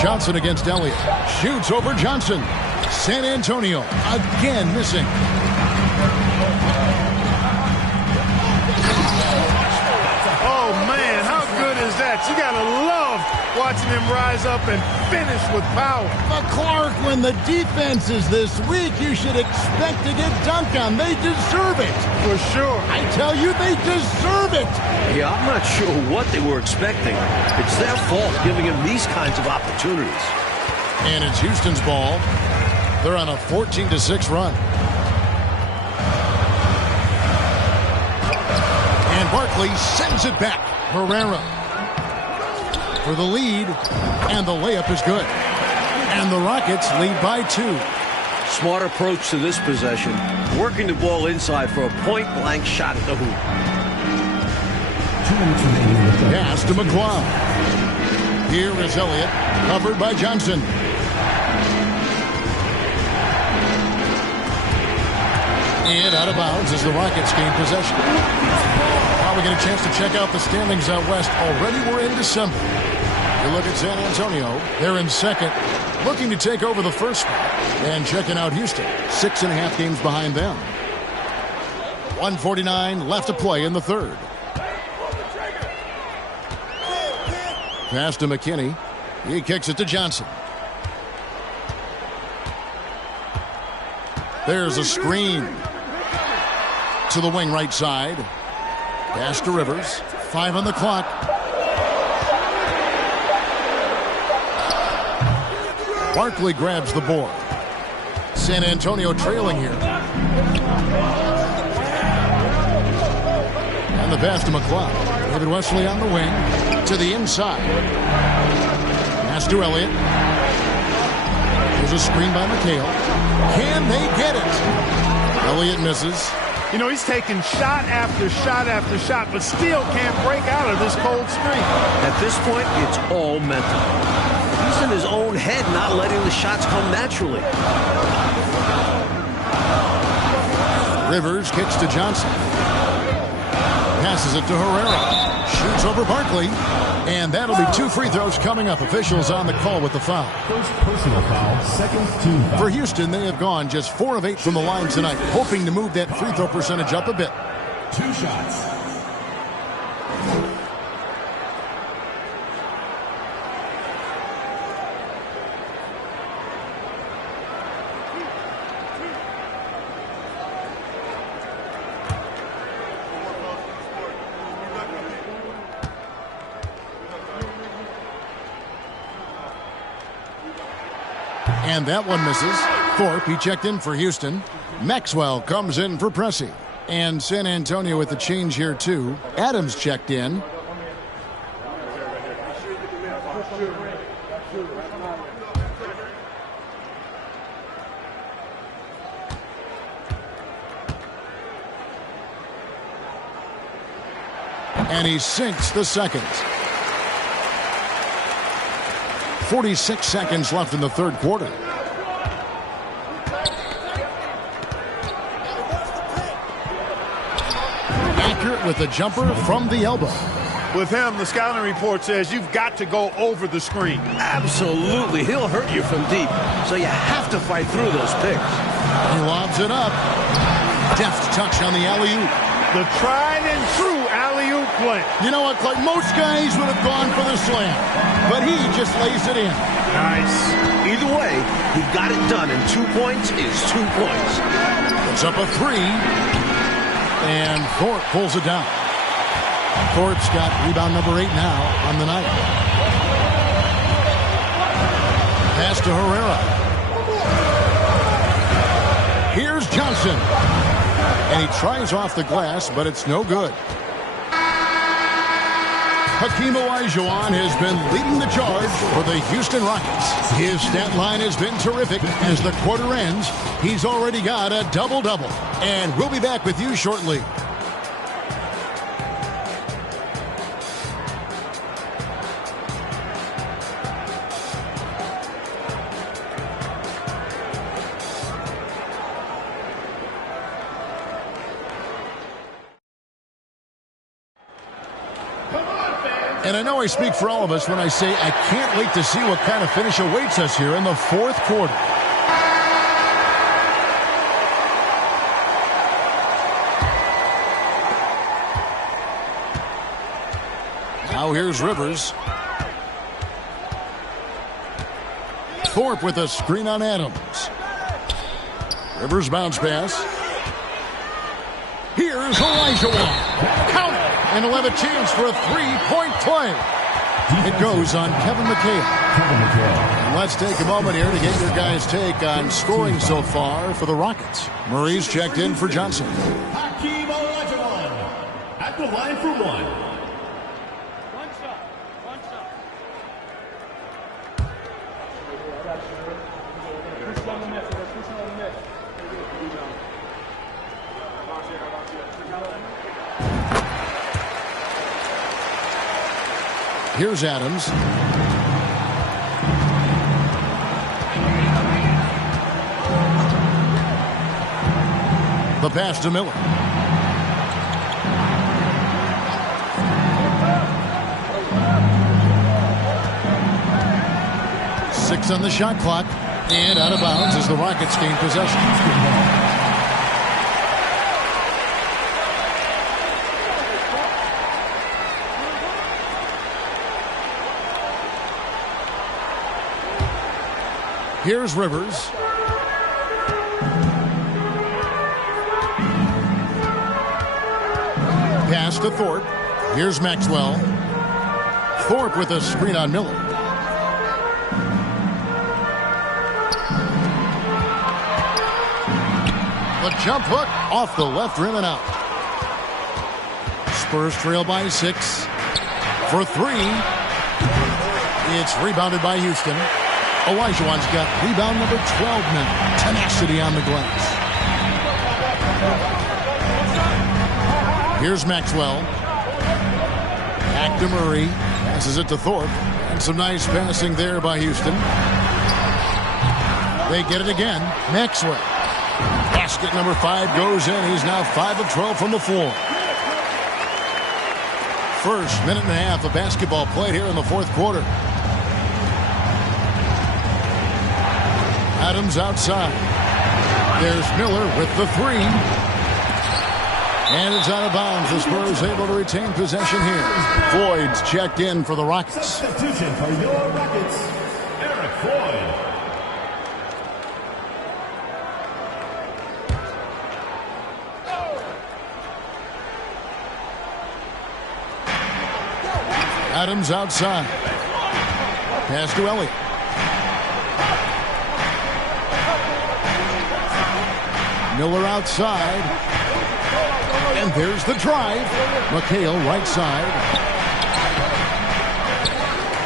Johnson against Elliott. Shoots over Johnson. San Antonio again missing. Oh, man, how good is that? You got to love watching him rise up and finish with power. But Clark, when the defense is this weak, you should expect to get dunked on. They deserve it. For sure. I tell you, they deserve it. Yeah, I'm not sure what they were expecting. It's their fault giving him these kinds of opportunities. And it's Houston's ball. They're on a 14-6 run. And Barkley sends it back. Herrera for the lead, and the layup is good. And the Rockets lead by 2. Smart approach to this possession. Working the ball inside for a point-blank shot at the hoop. 2 minutes remaining in the third. Pass to McLeod. Here is Elliott, covered by Johnson. And out of bounds as the Rockets gain possession. Now we get a chance to check out the standings out west. Already we're in December. You look at San Antonio. They're in second, looking to take over the first spot. And checking out Houston, 6.5 games behind them. 1:49 left to play in the third. Pass to McKinney. He kicks it to Johnson. There's a screen to the wing right side. Pass to Rivers. 5 on the clock. Barkley grabs the board. San Antonio trailing here. And the pass to McLeod. David Wesley on the wing. To the inside. Pass to Elliott. There's a screen by McHale. Can they get it? Elliott misses. You know, he's taking shot after shot after shot, but still can't break out of this cold streak. At this point, it's all mental. He's in his own head, not letting the shots come naturally. Rivers kicks to Johnson. Passes it to Herrera. Shoots over Barkley. And that'll be 2 free throws coming up. Officials on the call with the foul. First personal foul, second team foul. For Houston, they have gone just 4 of 8 from the line tonight, hoping to move that free throw percentage up a bit. 2 shots. And that one misses. Thorpe, he checked in for Houston. Maxwell comes in for Pressey. And San Antonio with the change here, too. Adams checked in. And he sinks the second. 46 seconds left in the third quarter. Accurate with the jumper from the elbow. With him, the scouting report says you've got to go over the screen. Absolutely. He'll hurt you from deep, so you have to fight through those picks. He lobs it up. Deft touch on the alley-oop. The tried and true alley-oop play. You know what, Clay? Most guys would have gone for the slam, but he just lays it in. Nice. Either way, he got it done, and 2 points is 2 points. It's up a 3, and Thorpe pulls it down. Thorpe's got rebound number 8 now on the night. Pass to Herrera. Here's Johnson. And he tries off the glass, but it's no good. Hakeem Olajuwon has been leading the charge for the Houston Rockets. His stat line has been terrific. As the quarter ends, he's already got a double-double. And we'll be back with you shortly. And I know I speak for all of us when I say I can't wait to see what kind of finish awaits us here in the fourth quarter. Now here's Rivers. Thorpe with a screen on Adams. Rivers bounce pass. Here's Olajuwon. Count it. And he'll have a chance for a 3-point play. It goes on Kevin McHale. And let's take a moment here to get your guys' take on scoring so far for the Rockets. Murray's checked in for Johnson. Hakeem Olajuwon at the line for 1. One shot. Push on the net. Here's Adams. The pass to Miller. Six on the shot clock. And out of bounds as the Rockets gain possession. Here's Rivers. Pass to Thorpe. Here's Maxwell. Thorpe with a screen on Miller. The jump hook off the left rim and out. Spurs trail by 6. For 3. It's rebounded by Houston. Olajuwon's got rebound number 12 now. Tenacity on the glass. Here's Maxwell. Back to Murray. Passes it to Thorpe. And some nice passing there by Houston. They get it again. Maxwell. Basket number 5 goes in. He's now 5 of 12 from the floor. First minute and a half of basketball played here in the fourth quarter. Adams outside. There's Miller with the three. And it's out of bounds. The Spurs able to retain possession here. Floyd's checked in for the Rockets. Substitution for your Rockets, Eric Floyd. Adams outside. Pass to Elliott. Miller outside. And there's the drive. McHale right side.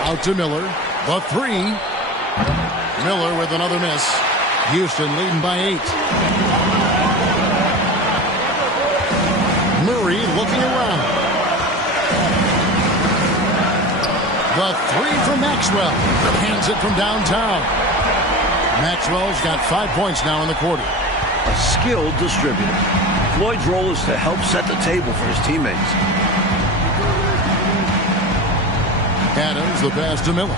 Out to Miller. The three. Miller with another miss. Houston leading by 8. Murray looking around. The three from Maxwell. Hands it from downtown. Maxwell's got 5 points now in the quarter. A skilled distributor. Floyd's role is to help set the table for his teammates. Adams, the pass to Miller.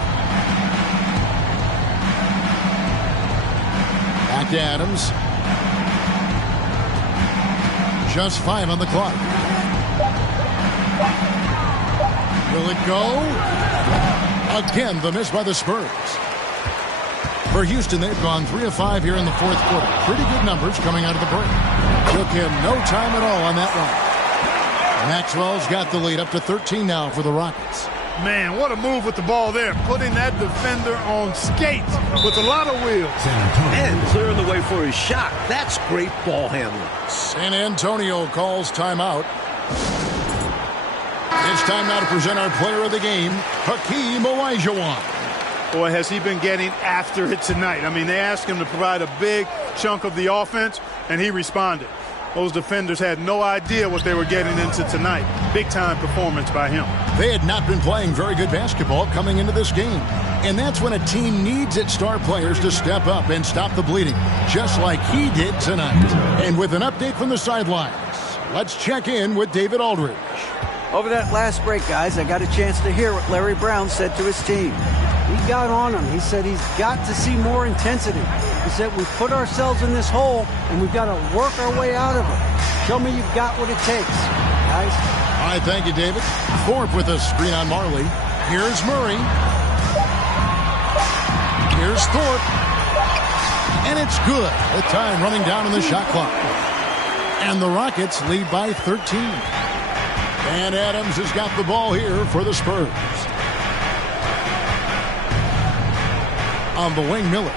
Back to Adams. Just 5 on the clock. Will it go? Again, the miss by the Spurs. For Houston, they've gone 3 of 5 here in the fourth quarter. Pretty good numbers coming out of the break. Took him no time at all on that one. Maxwell's got the lead up to 13 now for the Rockets. Man, what a move with the ball there. Putting that defender on skates with a lot of wheels. And clearing the way for his shot. That's great ball handling. San Antonio calls timeout. It's time now to present our player of the game, Hakeem Olajuwon. Boy, has he been getting after it tonight. I mean, they asked him to provide a big chunk of the offense, and he responded. Those defenders had no idea what they were getting into tonight. Big-time performance by him. They had not been playing very good basketball coming into this game. And that's when a team needs its star players to step up and stop the bleeding, just like he did tonight. And with an update from the sidelines, let's check in with David Aldridge. Over that last break, guys, I got a chance to hear what Larry Brown said to his team. He got on him. He said he's got to see more intensity. He said we put ourselves in this hole, and we've got to work our way out of it. Show me you've got what it takes, guys. All right, thank you, David. Thorpe with a screen on Marley. Here's Murray. Here's Thorpe. And it's good. With time running down on the shot clock. And the Rockets lead by 13. And Adams has got the ball here for the Spurs. On the wing, Miller.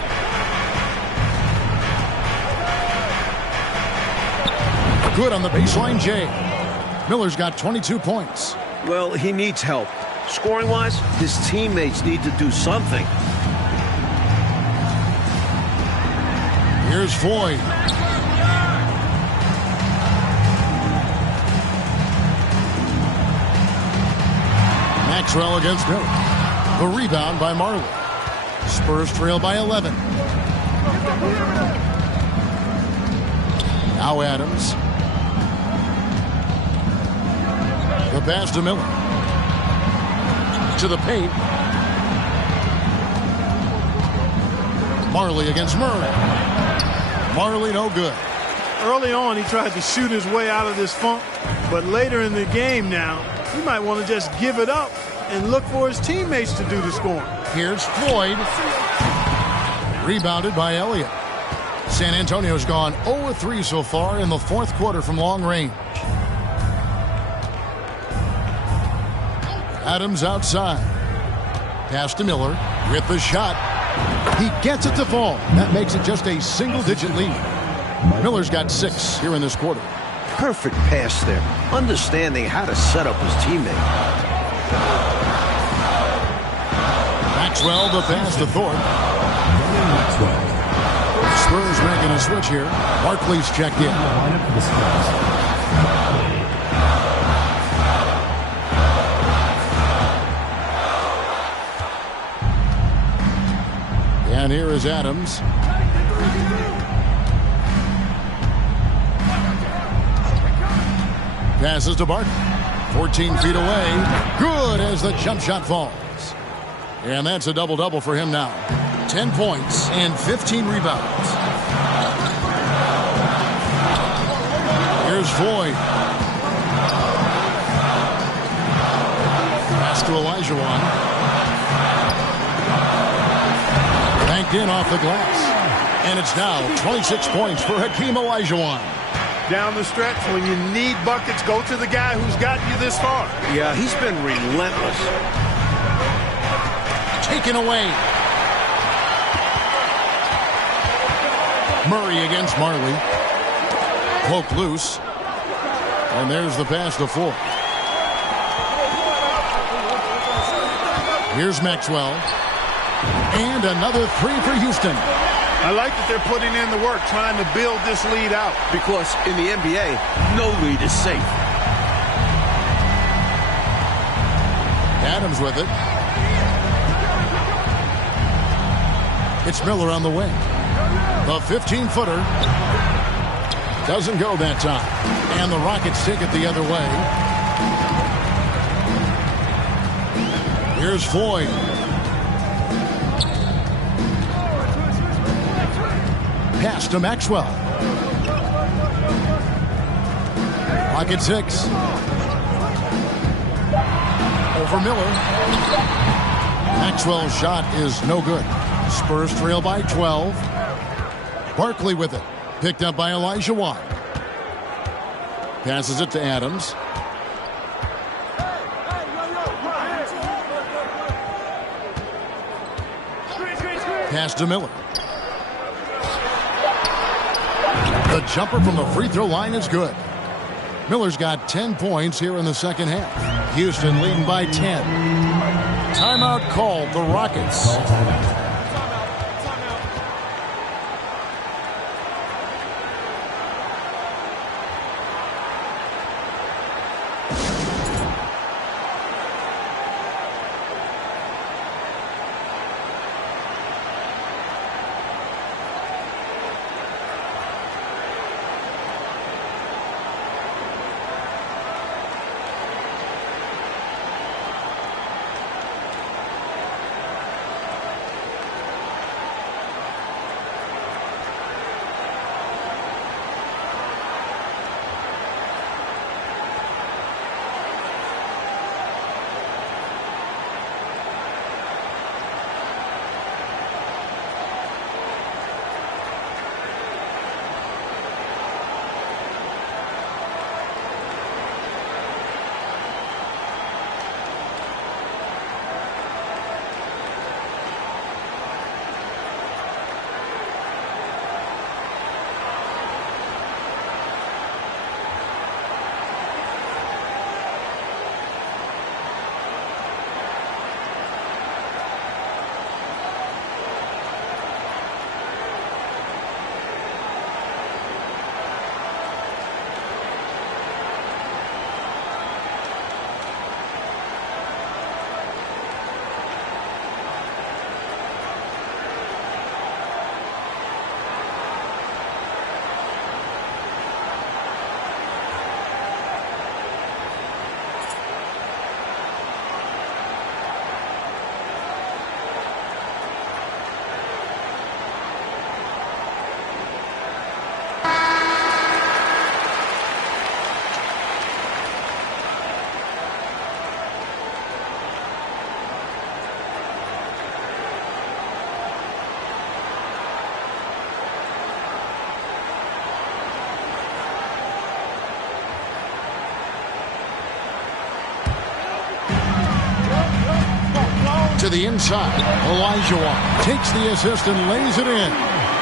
Good on the baseline, Jay. Miller's got 22 points. Well, he needs help. Scoring-wise, his teammates need to do something. Here's Floyd. Maxwell against Miller. The rebound by Marley. Spurs trail by 11. Now Adams. The pass to Miller. To the paint. Marley against Murray. Marley no good. Early on, he tried to shoot his way out of this funk, but later in the game now, he might want to just give it up and look for his teammates to do the scoring. Here's Floyd. Rebounded by Elliott. San Antonio's gone 0-3 so far in the fourth quarter from long range. Adams outside. Pass to Miller with the shot. He gets it to fall. That makes it just a single-digit lead. Miller's got 6 here in this quarter. Perfect pass there. Understanding how to set up his teammate. Maxwell, the pass to Thorpe. Spurs making a switch here. Barkley's checked in. And here is Adams. Passes to Barkley. 14 feet away. Good as the jump shot falls. And that's a double-double for him now. 10 points and 15 rebounds. Here's Floyd. Pass to Olajuwon. Banked in off the glass. And it's now 26 points for Hakeem Olajuwon. Down the stretch, when you need buckets, go to the guy who's gotten you this far. Yeah, he's been relentless. Taken away. Murray against Marley. Poke loose. And there's the pass to Ford. Here's Maxwell. And another three for Houston. I like that they're putting in the work, trying to build this lead out. Because in the NBA, no lead is safe. Adams with it. It's Miller on the wing. The 15-footer doesn't go that time. And the Rockets take it the other way. Here's Floyd. Pass to Maxwell. Rocket 6. Over Miller. Maxwell's shot is no good. Spurs trail by 12. Barkley with it. Picked up by Olajuwon. Passes it to Adams. Pass to Miller. The jumper from the free throw line is good. Miller's got 10 points here in the second half. Houston leading by 10. Timeout called the Rockets. To the inside. Olajuwon takes the assist and lays it in.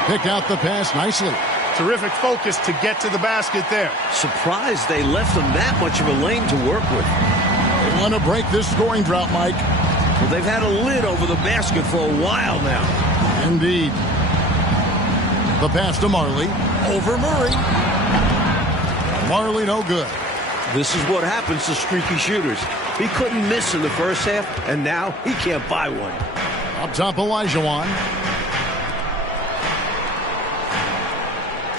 Picked out the pass nicely. Terrific focus to get to the basket there. Surprised they left them that much of a lane to work with. They want to break this scoring drought, Mike. Well, they've had a lid over the basket for a while now. Indeed. The pass to Marley. Over Murray. Marley no good. This is what happens to streaky shooters. He couldn't miss in the first half, and now he can't buy one. Up top, Olajuwon.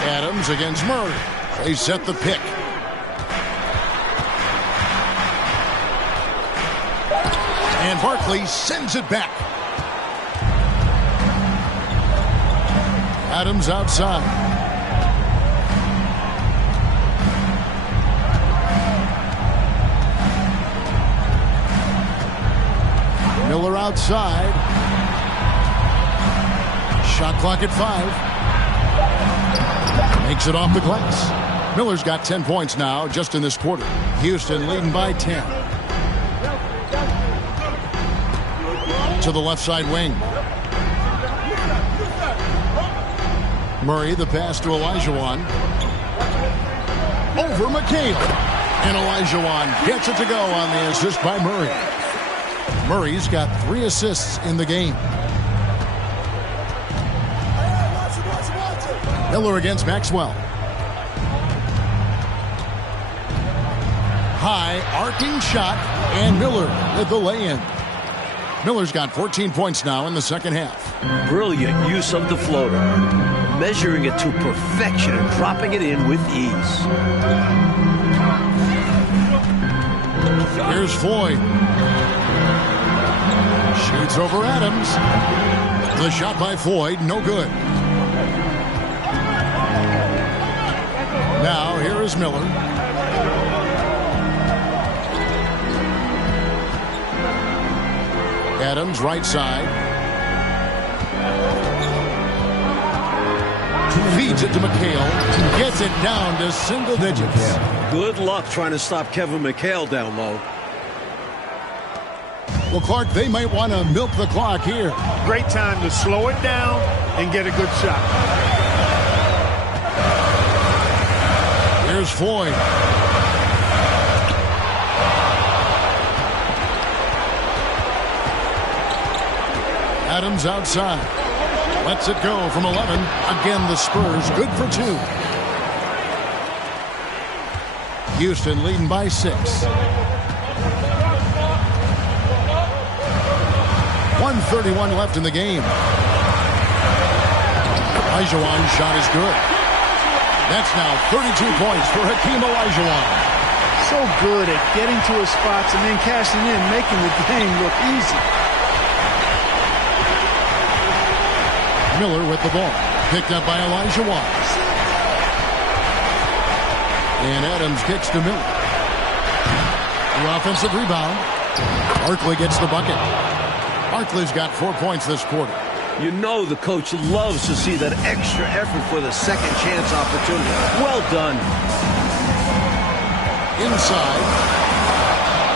Adams against Murray. They set the pick. And Barkley sends it back. Adams outside. Miller outside. Shot clock at 5. Makes it off the glass. Miller's got 10 points now just in this quarter. Houston leading by 10. To the left side wing. Murray, the pass to Olajuwon. Over McHale. And Olajuwon gets it to go on the assist by Murray. Murray's got 3 assists in the game. Miller against Maxwell. High arcing shot, and Miller with the lay-in. Miller's got 14 points now in the second half. Brilliant use of the floater. Measuring it to perfection and dropping it in with ease. Here's Floyd. Shoots over Adams. The shot by Floyd, no good. Now here is Miller. Adams right side. Feeds it to McHale. Gets it down to single digits. Good luck trying to stop Kevin McHale down low. Well, Clark, they might want to milk the clock here. Great time to slow it down and get a good shot. Here's Floyd. Adams outside. Lets it go from 11. Again, the Spurs good for 2. Houston leading by 6. 1:31 left in the game. Olajuwon's shot is good. That's now 32 points for Hakeem Olajuwon. So good at getting to his spots and then cashing in, making the game look easy. Miller with the ball. Picked up by Olajuwon. And Adams kicks to Miller. The offensive rebound. Barkley gets the bucket. Barkley's got 4 points this quarter. You know the coach loves to see that extra effort for the second chance opportunity. Well done. Inside.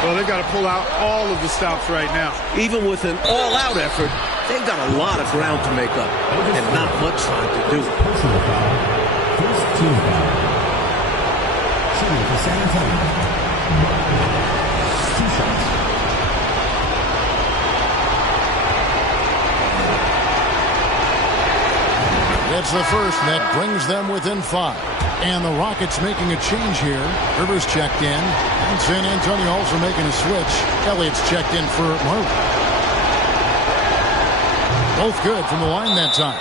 Well, they've got to pull out all of the stops right now. Even with an all-out effort, they've got a lot of ground to make up and not much time to do it. Personal foul. First team foul. Shooting for San Antonio. 2 shots. It's the first, and that brings them within 5. And the Rockets making a change here. Rivers checked in. And San Antonio also making a switch. Elliott's checked in for Murray. Both good from the line that time.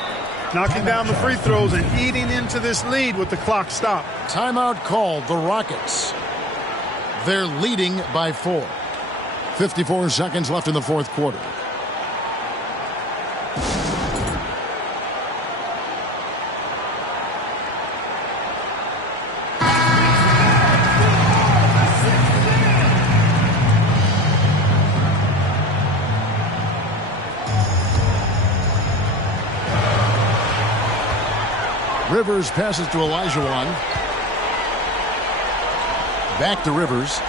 Knocking down the free throws and eating into this lead with the clock stopped. Timeout called, the Rockets. They're leading by 4. 54 seconds left in the fourth quarter. Rivers passes to Olajuwon. Back to Rivers.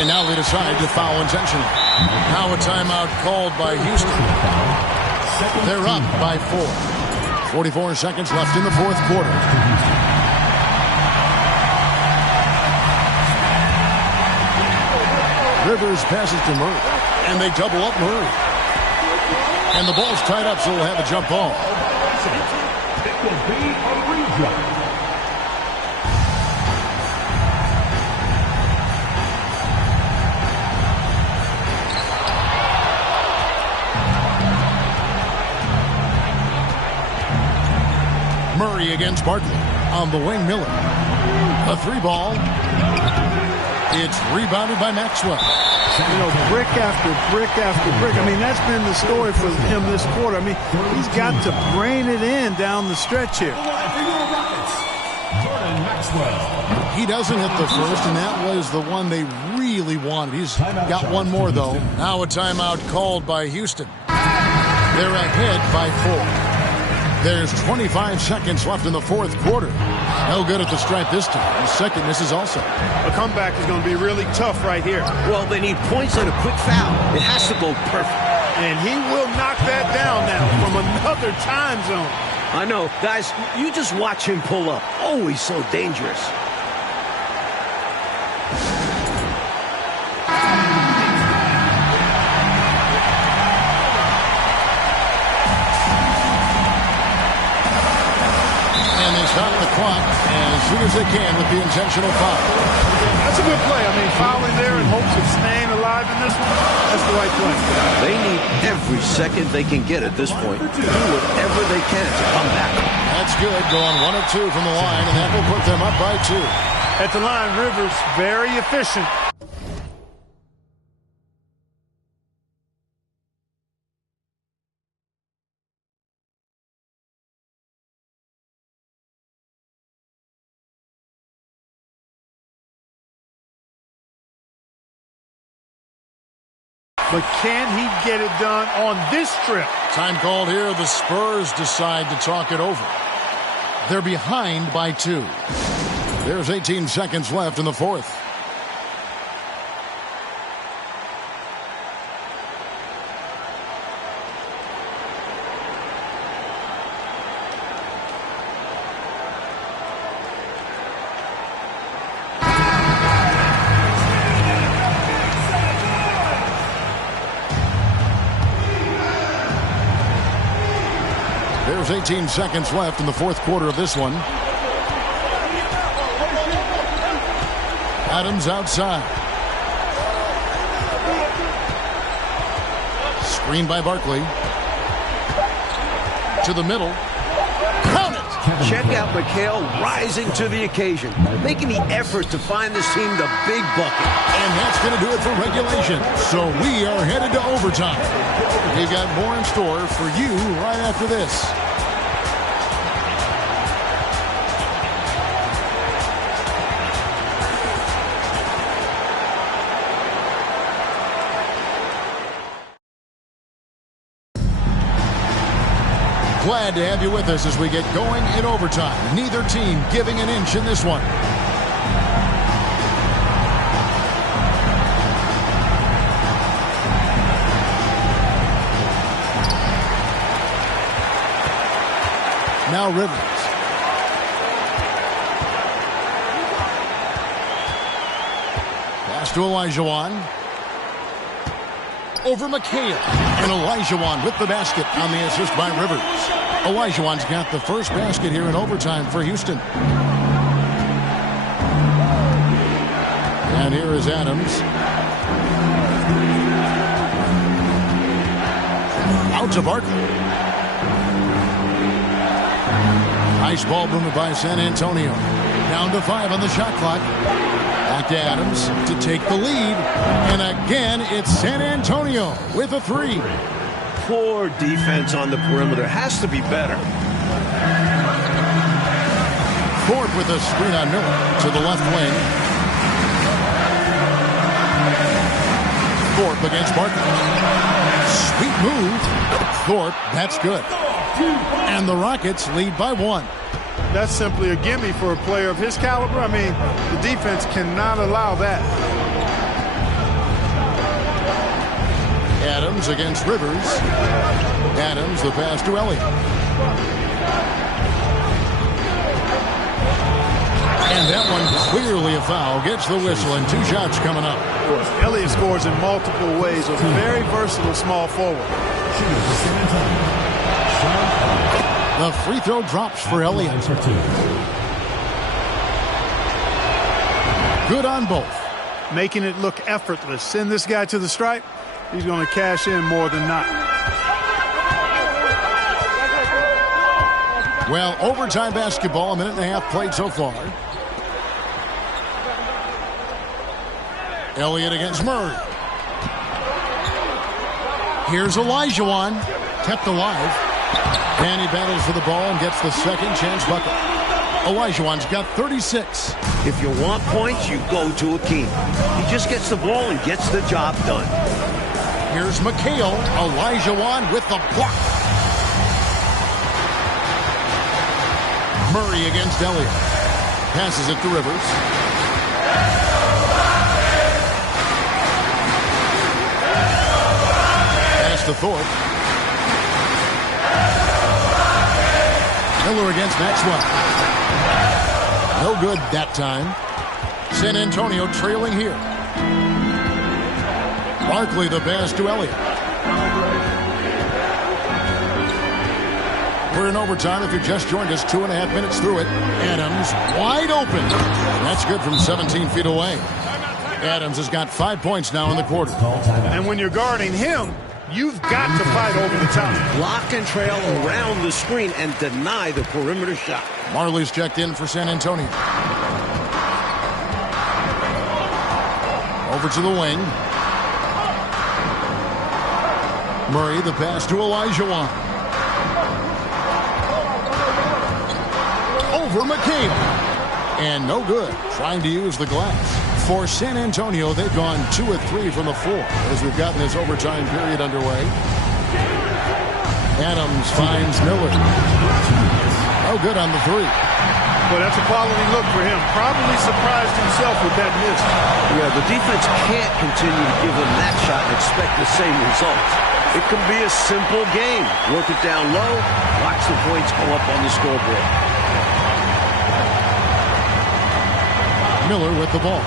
And now they decide to foul intentionally. Now a timeout called by Houston. They're up by 4. 44 seconds left in the fourth quarter. Rivers passes to Murray. And they double up Murray. And the ball's tied up, so we'll have a jump ball. It will be a redraw. Murray against Barkley. On the wing, Miller. A 3 ball. It's rebounded by Maxwell. You know, brick after brick after brick. I mean, that's been the story for him this quarter. I mean, he's got to brain it in down the stretch here. He doesn't hit the first, and that was the one they really wanted. He's got one more, though. Now a timeout called by Houston. They're ahead by 4. There's 25 seconds left in the fourth quarter. No good at the stripe this time. The second misses also. A comeback is going to be really tough right here. Well, they need points and a quick foul. It has to go perfect. And he will knock that down now from another time zone. I know. Guys, you just watch him pull up. Always so dangerous. Stop the clock as soon as they can with the intentional foul. That's a good play. I mean, fouling there in hopes of staying alive in this one, that's the right play. They need every second they can get at this point. Do whatever they can to come back. That's good. Going 1 of 2 from the line, and that will put them up by 2. At the line, Rivers very efficient. But can he get it done on this trip? Time called here. The Spurs decide to talk it over. They're behind by 2. There's 18 seconds left in the fourth. There's 18 seconds left in the fourth quarter of this one. Adams outside. Screen by Barkley. To the middle. Count it! Check out McHale rising to the occasion, making the effort to find this team the big bucket. And that's going to do it for regulation. So we are headed to overtime. We've got more in store for you right after this. Glad to have you with us as we get going in overtime. Neither team giving an inch in this one. Now Rivers. Pass to Olajuwon. Over McHale. And Olajuwon with the basket on the assist by Rivers. Olajuwon's got the first basket here in overtime for Houston. And here is Adams. Out to Barkley. Nice ball movement by San Antonio. Down to 5 on the shot clock. Back to Adams to take the lead. And again, it's San Antonio with a 3. Poor defense on the perimeter. Has to be better. Ford with a screen on Miller to the left wing. Thorpe against Barkley. Sweet move. Thorpe, that's good. And the Rockets lead by 1. That's simply a gimme for a player of his caliber. I mean, the defense cannot allow that. Adams against Rivers. Adams, the pass to Elliott. And that one clearly a foul. Gets the whistle and 2 shots coming up. Elliott scores in multiple ways. A very versatile small forward. The free throw drops for Elliott. Good on both. Making it look effortless. Send this guy to the stripe. He's going to cash in more than not. Well, overtime basketball, a minute and a half played so far. Elliott against Murray. Here's Olajuwon, kept alive. And he battles for the ball and gets the second chance bucket. Olajuwon's got 36. If you want points, you go to Akeem. He just gets the ball and gets the job done. Here's McHale. Olajuwon with the block. Murray against Elliott. Passes it to Rivers. Pass to Thorpe. Miller against Maxwell. No good that time. San Antonio trailing here. Barkley the pass to Elliott. We're in overtime. If you just joined us, 2.5 minutes through it. Adams wide open. That's good from 17 feet away. Adams has got 5 points now in the quarter. And when you're guarding him, you've got to fight over the top. Block and trail around the screen and deny the perimeter shot. Marley's checked in for San Antonio. Over to the wing. Murray, the pass to Olajuwon. Over McHale. And no good. Trying to use the glass. For San Antonio, they've gone 2 of 3 from the floor as we've gotten this overtime period underway. Adams finds Miller. No good on the three. Well, that's a quality look for him. Probably surprised himself with that miss. Yeah, the defense can't continue to give him that shot and expect the same results. It can be a simple game. Work it down low, watch the points go up on the scoreboard. Miller with the ball.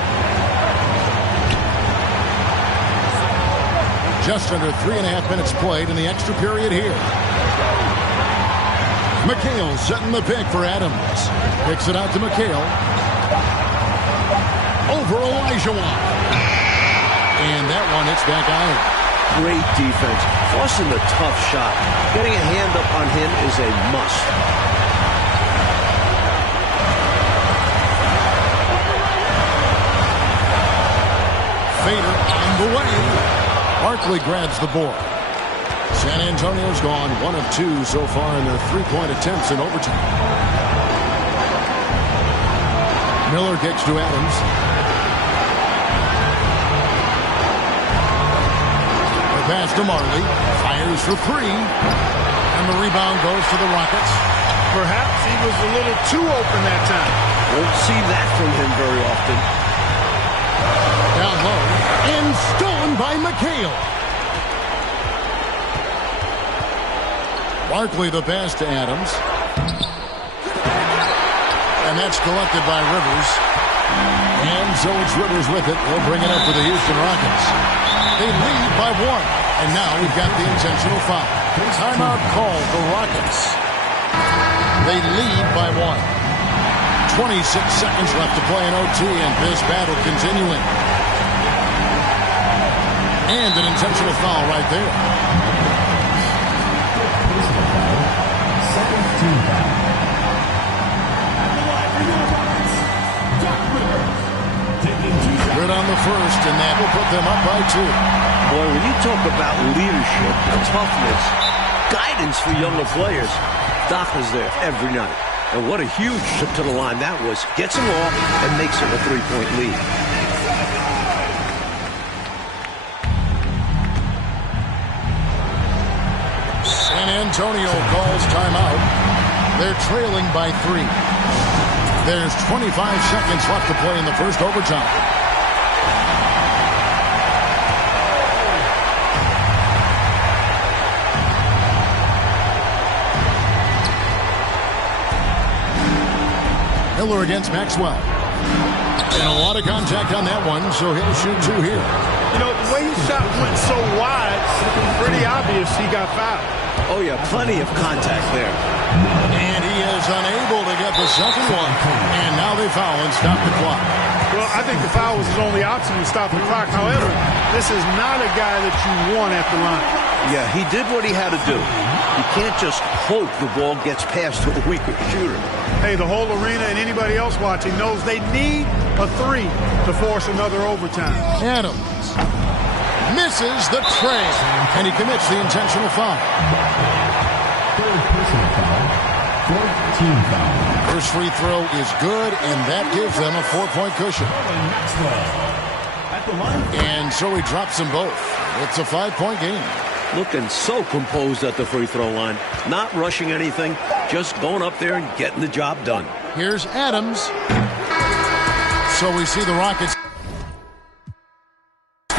Just under 3.5 minutes played in the extra period here. McHale setting the pick for Adams. Picks it out to McHale. Over Olajuwon. And that one hits back out. Great defense. Forcing the tough shot. Getting a hand up on him is a must. Fader on the way. Barkley grabs the board. San Antonio's gone 1 of 2 so far in their 3-point attempts in overtime. Miller kicks to Adams. The pass to Marley. Fires for 3. And the rebound goes to the Rockets. Perhaps he was a little too open that time. Won't see that from him very often. Down low. And stolen by McHale. Barkley the pass to Adams. And that's collected by Rivers. And so it's Rivers with it. They'll bring it up for the Houston Rockets. They lead by 1. And now we've got the intentional foul. Timeout call for Rockets. They lead by 1. 26 seconds left to play in OT, and this battle continuing. And an intentional foul right there. Good on the first, and that will put them up by 2. Boy, when you talk about leadership, toughness, guidance for younger players, Doc is there every night. And what a huge trip to the line that was. Gets them off and makes it a 3-point lead. San Antonio calls timeout. They're trailing by 3. There's 25 seconds left to play in the first overtime. Miller against Maxwell. And a lot of contact on that one, so he'll shoot 2 here. You know, the way his shot went so wide, pretty obvious he got fouled. Oh, yeah, plenty of contact there. And he is unable to get the second one. And now they foul and stop the clock. Well, I think the foul was his only option to stop the clock. However, this is not a guy that you want at the line. Yeah, he did what he had to do. You can't just hope the ball gets past to a weaker shooter. Hey, the whole arena and anybody else watching knows they need a 3 to force another overtime. Adams misses the tray, and he commits the intentional foul. Third personal foul. Fourth team foul. First free throw is good, and that gives them a 4-point cushion. At the line. And so he drops them both. It's a 5-point game. Looking so composed at the free throw line. Not rushing anything, just going up there and getting the job done. Here's Adams. So we see the Rockets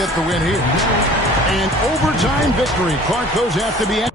get the win here. An overtime victory. Clark goes after the end.